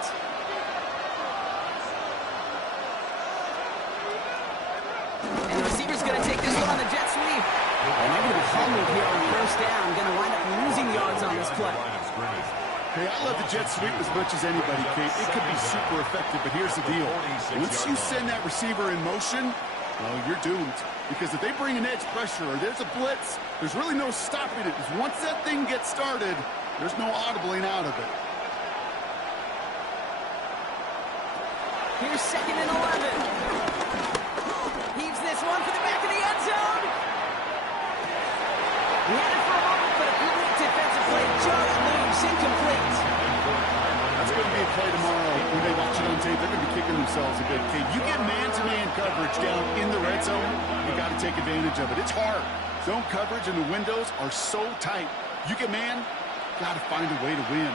And the receiver's going to take this one on the jet sweep. And they're going to be fumbled here on 1st down. Going to wind up losing yards on this play. Hey, I love the jet sweep as much as anybody, Kate. It could be super effective, but here's the deal. Once you send that receiver in motion, well, you're doomed. Because if they bring an edge pressure or there's a blitz, there's really no stopping it. Because once that thing gets started, there's no audibling out of it. Here's 2nd and 11. Heaves this one for the back of the end zone. He had it for a moment, but a great defensive play. Jarred loose, incomplete. That's going to be a play tomorrow when they watch it on tape. say they're going to be kicking themselves a bit, Kate. You get man-to-man coverage down in the red zone, you got to take advantage of it. It's hard. Zone coverage and the windows are so tight. You get man, got to find a way to win.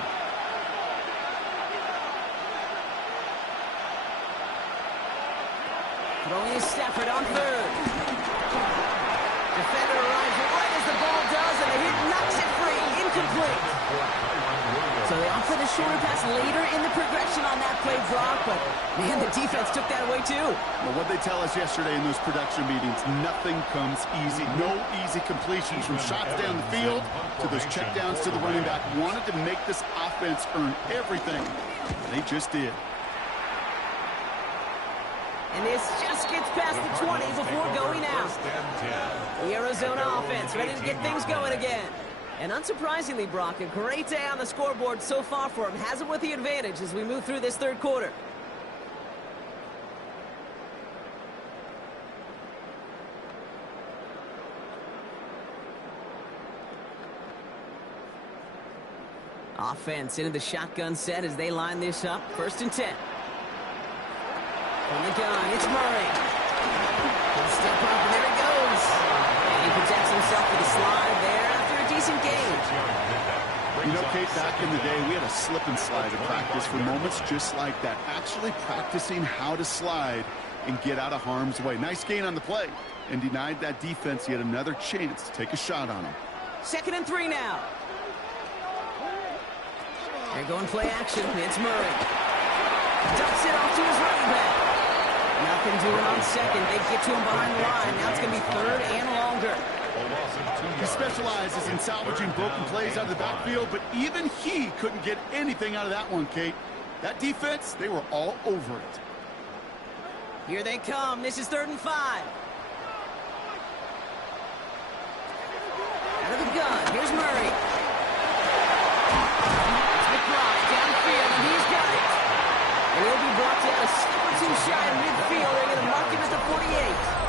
Throwing his Stafford on third. Defender arrives right as the ball does, and the hit knocks it free. Incomplete. So they offer the shorter pass later in the progression on that play drop, but, man, the defense took that away too. Well, what they tell us yesterday in those production meetings, nothing comes easy. No easy completions from shots down the field to those checkdowns to the running back. Wanted to make this offense earn everything. They just did. And this just gets past the 20 before going out. The Arizona offense ready to get things going again. And unsurprisingly, Brock, a great day on the scoreboard so far for him. Has him with the advantage as we move through this third quarter. Offense into the shotgun set as they line this up. 1st and 10. From the gun, it's Murray. He'll step up, and there he goes. And he protects himself with a slide there after a decent gain. You know, Kate, back in the day, we had a slip and slide in practice for moments just like that. Actually practicing how to slide and get out of harm's way. Nice gain on the play, and denied that defense yet another chance to take a shot on him. 2nd and 3 now. They're going play action. It's Murray. Ducks it off to his running back. Nothing doing on second. They get to him behind the line. Now it's going to be 3rd and longer. He specializes in salvaging broken plays out of the backfield, but even he couldn't get anything out of that one, Kate. That defense, they were all over it. Here they come. This is 3rd and 5. Out of the gun. Here's Murray. It's McBride downfield, and he's got it. And he'll be brought down a step or two shy of midfield. They're going to mark him at the 48.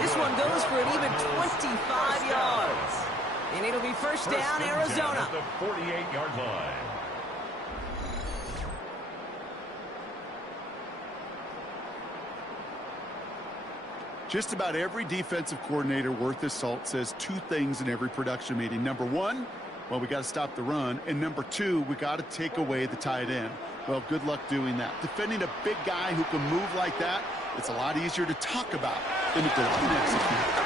This one goes for an even 25 yards. And it'll be 1st down, Arizona. At the 48-yard line. Just about every defensive coordinator worth his salt says 2 things in every production meeting. Number 1, well, we got to stop the run. And number 2, we got to take away the tight end. Well, good luck doing that. Defending a big guy who can move like that, it's a lot easier to talk about than to go out and execute.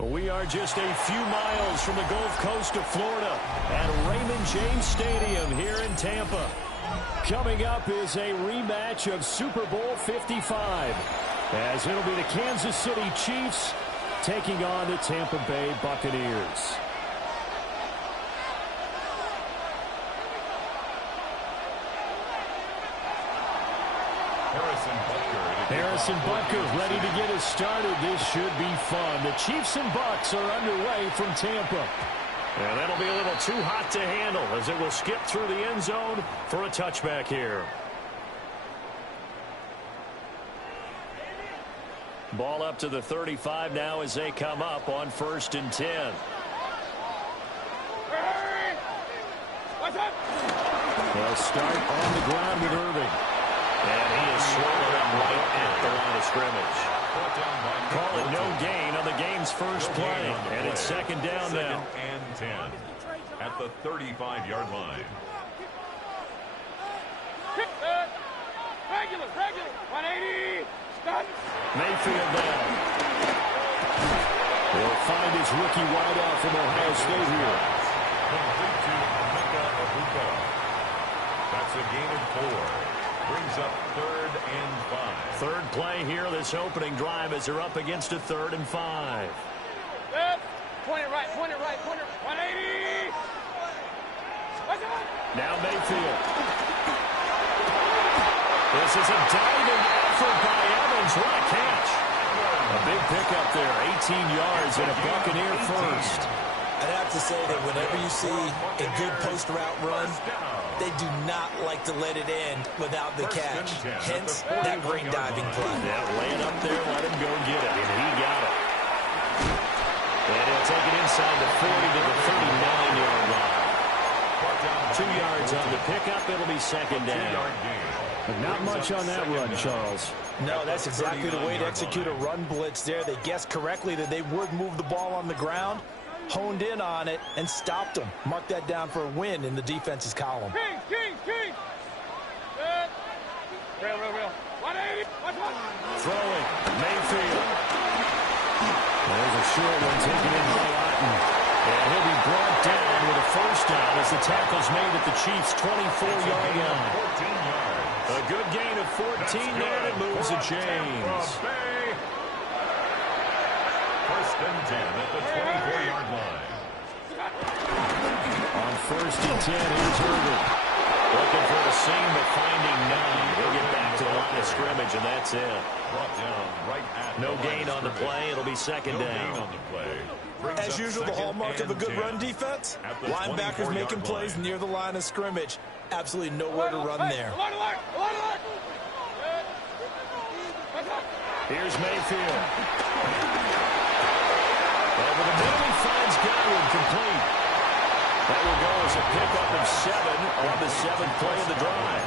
We are just a few miles from the Gulf Coast of Florida at Raymond James Stadium here in Tampa. Coming up is a rematch of Super Bowl 55, as it'll be the Kansas City Chiefs taking on the Tampa Bay Buccaneers. Harrison Butker ready to get us started. This should be fun. The Chiefs and Bucs are underway from Tampa. And that'll be a little too hot to handle as it will skip through the end zone for a touchback here. Ball up to the 35 now as they come up on 1st and 10. They'll start on the ground with Irving. And he is swallowed up right at the line of scrimmage. Call it no his first play, and it's second down now. And 10 at the 35-yard line. Regular, 180. Stop. Mayfield now. He'll find his rookie wideout from Ohio State here. Complete to Emeka Egbuka. That's a gain of 4. Brings up 3rd and 5. Third play here, this opening drive as they're up against a 3rd and 5. Point it right, 180. Now Mayfield. This is a diving effort by Evans. What a catch. A big pickup there, 18 yards and a Buccaneer first. I'd have to say that whenever you see a good post route run, they do not like to let it end without the catch. Hence, that great diving play. Yeah, lay it up there, let him go get it, and he got it. And he'll take it inside the 40 to the 39-yard line. 2 yards on the pickup, it'll be second down. Not much on that run, Charles. No, that's exactly the way to execute a run blitz there. They guessed correctly that they would move the ball on the ground, honed in on it, and stopped them. Mark that down for a win in the defense's column. King. Real. 180. Throwing, Mayfield. There's a short one taken in by Otten. And he'll be brought down with a first down as the tackle's made at the Chiefs' 24-yard line. 14 yards. A good gain of 14 there, and it moves the chains. First and 10 at the 24-yard line. On first and 10, here's Herbert. Looking for a seam, but finding none. He'll get back to the line of scrimmage, and that's it. Brought down right at No gain on the play. It'll be second No down. gain on the play. As usual, the hallmark of a good run defense, linebackers making plays near the line of scrimmage. Absolutely nowhere to run there. Here's Mayfield. Over the middle, he finds Godwin complete. That will go as a pickup of 7 on the 7th play of the drive.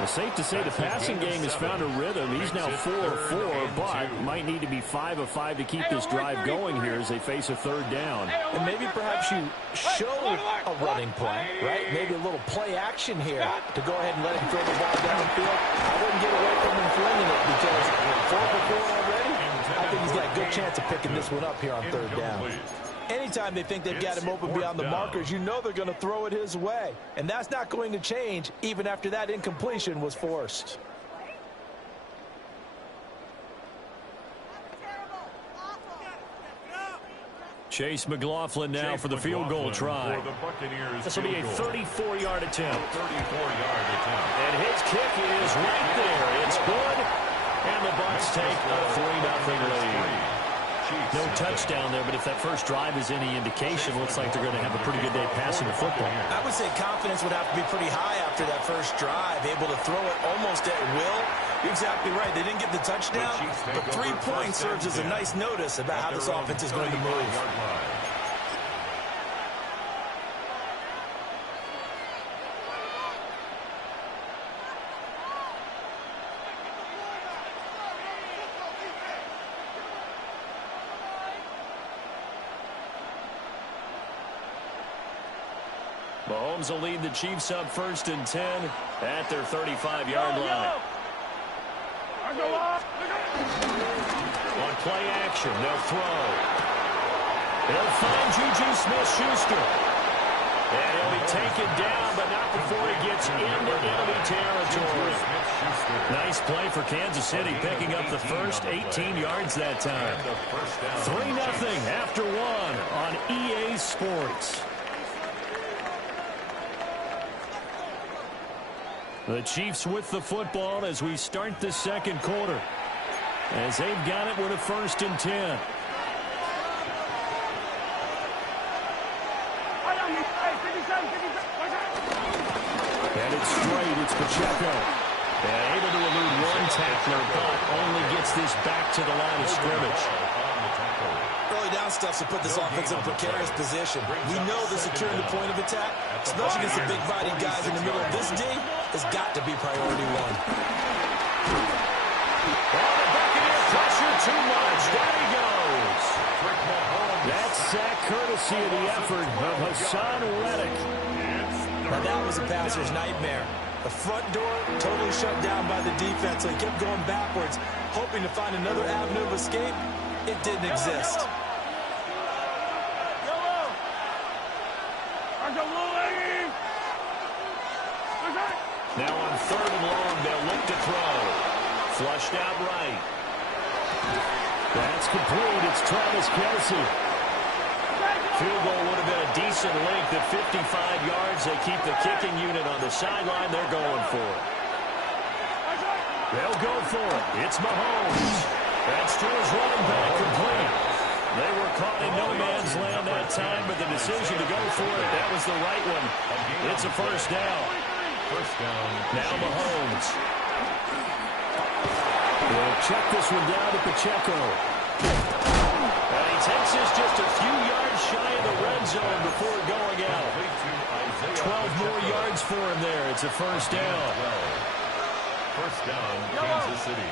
Well, safe to say the passing game has found a rhythm. He's now 4 of 4, but might need to be 5 of 5 to keep this drive going here as they face a third down. And maybe perhaps you show a running play, right? Maybe a little play action here to go ahead and let him throw the ball downfield. I wouldn't get away from him flinging it because 4 for 4 already. I think he's got a good chance of picking this one up here on third down. Anytime they think they've got him open beyond the markers, you know they're going to throw it his way. And that's not going to change even after that incompletion was forced. Chase McLaughlin now for the field goal try. This will be a 34-yard attempt. And his kick is right there. It's good. And the Bucs take a 3-0 lead. No touchdown there, but if that first drive is any indication, looks like they're going to have a pretty good day passing the football. I would say confidence would have to be pretty high after that first drive, able to throw it almost at will. You're exactly right. They didn't get the touchdown, but 3 points serves as a nice notice about how this offense is going to move. Mahomes will lead the Chiefs up first and 10 at their 35-yard line. On play action, they'll throw. They'll find Juju Smith-Schuster. And he'll be taken down, but not before he gets into enemy territory. Nice play for Kansas City, picking up the first 18 yards that time. 3-0 after 1 on EA Sports. The Chiefs with the football as we start the second quarter. As they've got it with a first and 10. And it's straight. It's Pacheco. And able to elude one tackler, but only gets this back to the line of scrimmage. Early down stuff to put this offense in a precarious position. We know that securing the point of attack, especially against the big-bodied guys in the middle of this D, has got to be priority 1. Oh, the Buccaneer pressure too much. There he goes. courtesy of the effort of Hassan Reddick. Now that was a passer's nightmare. The front door totally shut down by the defense, so he kept going backwards, hoping to find another avenue of escape. It didn't exist. Now on 3rd and long, they'll look to throw. Flushed out right. That's complete. It's Travis Kelce. Field goal would have been a decent length at 55 yards. They keep the kicking unit on the sideline. They're going for it. They'll go for it. It's Mahomes. That's to his running back, complete. They were caught in no man's land that time, but the decision to go for it, that was the right one. It's a first down. First down. Now Mahomes. We'll check this one down to Pacheco. And he takes this just a few yards shy of the red zone before going out. 12 more yards for him there. It's a first down. First down, Kansas City.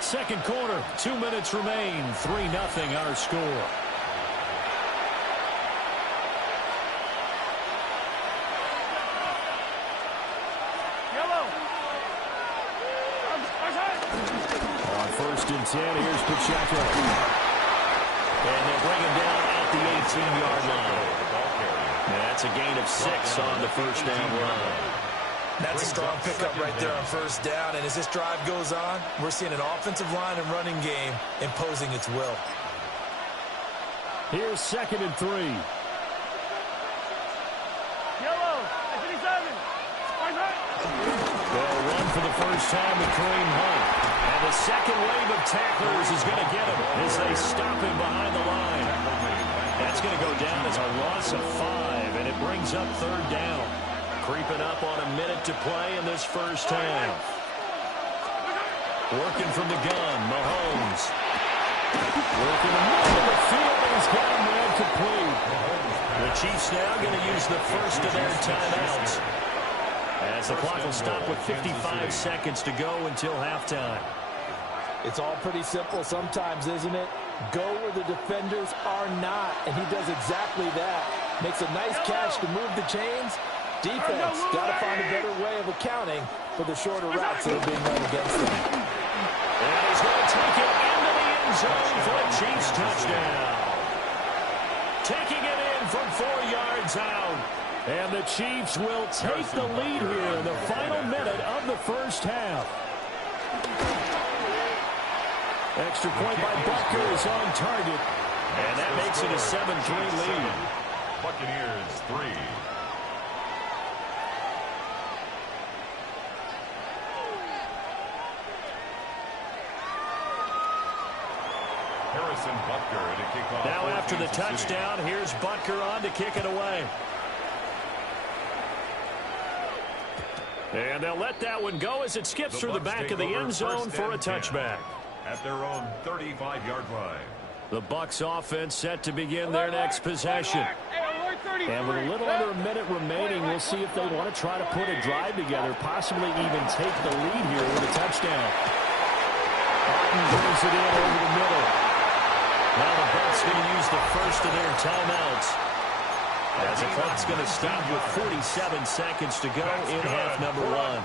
Second quarter, 2 minutes remain. 3-0 our score. On 1st and 10, here's Pacheco. And they'll bring him down at the 18-yard line. That's a gain of 6 on the first down run. That's a strong pickup right there on first down, and as this drive goes on, we're seeing an offensive line and running game imposing its will. Here's 2nd and 3. They'll run for the first time with Kareem Hunt. And the second wave of tacklers is going to get him as they stop him behind the line. That's going to go down as a loss of 5, and it brings up 3rd down. Creeping up on a minute to play in this first half. Working from the gun, Mahomes. Working the middle of the field, and he's got him there complete. The Chiefs now going to use the first of their timeouts, as the clock will stop with 55 seconds to go until halftime. It's all pretty simple sometimes, isn't it? Go where the defenders are not, and he does exactly that. Makes a nice catch to move the chains. Defense got to find a better way of accounting for the shorter routes that are being run against them. And he's going to take it into the end zone for a Chiefs touchdown. Taking it in from 4 yards out. And the Chiefs will take the lead here in the final minute of the first half. Extra point by Butker is on target. And that makes it a 7-3 lead. Buccaneers 3. Harrison Butker to kick off. Now after the touchdown, here's Butker on to kick it away. And they'll let that one go as it skips through the back of the end zone for a touchback. At their own 35-yard line. The Bucs offense set to begin their next possession. And with a little under a minute remaining, we'll see if they want to try to put a drive together, possibly even take the lead here with a touchdown. Martin brings it in over the middle. Now the Bucs going to use the first of their timeouts, as the clock's going to stop with 47 seconds to go in half number 1.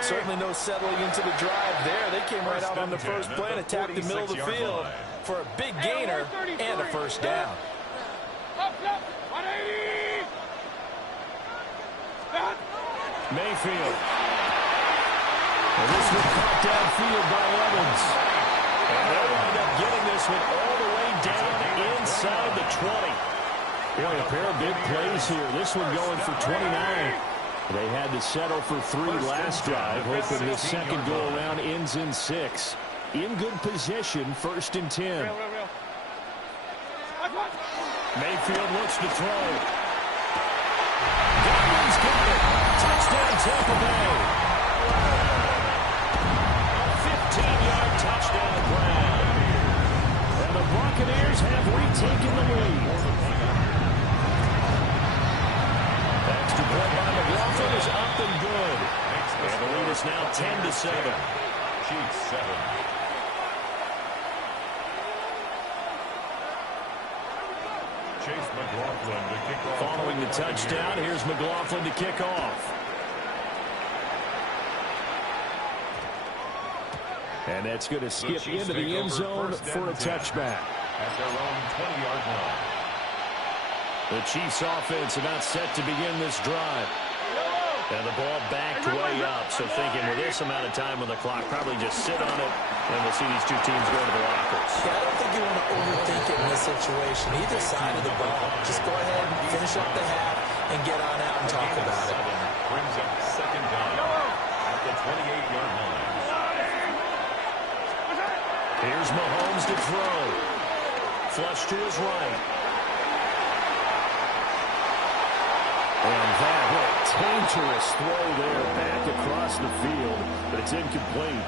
Certainly no settling into the drive there. They came right out on the first play and attacked the middle of the field for a big gainer and a first down. Mayfield. And this one caught downfield by Evans. And they'll wind up getting this one all the way down inside the 20. Boy, a pair of big plays here. This one going for 29. They had to settle for 3 last drive, hoping this second go-around ends in 6. In good position, 1st and 10. Mayfield looks to throw. Godwin's got it. Touchdown, Tampa Bay. A 15-yard touchdown grab. And the Buccaneers have retaken the lead. Extra point by McLaughlin is up and good. And the lead is now 10-7. Chiefs 7. Following the touchdown, here's McLaughlin to kick off. And that's going to skip into the end zone for a touchback. At their own 20-yard line. The Chiefs offense about set to begin this drive. And the ball backed way up, so thinking with this amount of time on the clock, probably just sit on it, and we'll see these two teams go to the lockers. Yeah, I don't think you want to overthink it in this situation. Either side of the ball, just go ahead and finish up the half and get on out and talk about it. Brings up second down at the 28-yard line. Here's Mahomes to throw. Flush to his right. And that, what a dangerous throw there back across the field, but it's incomplete.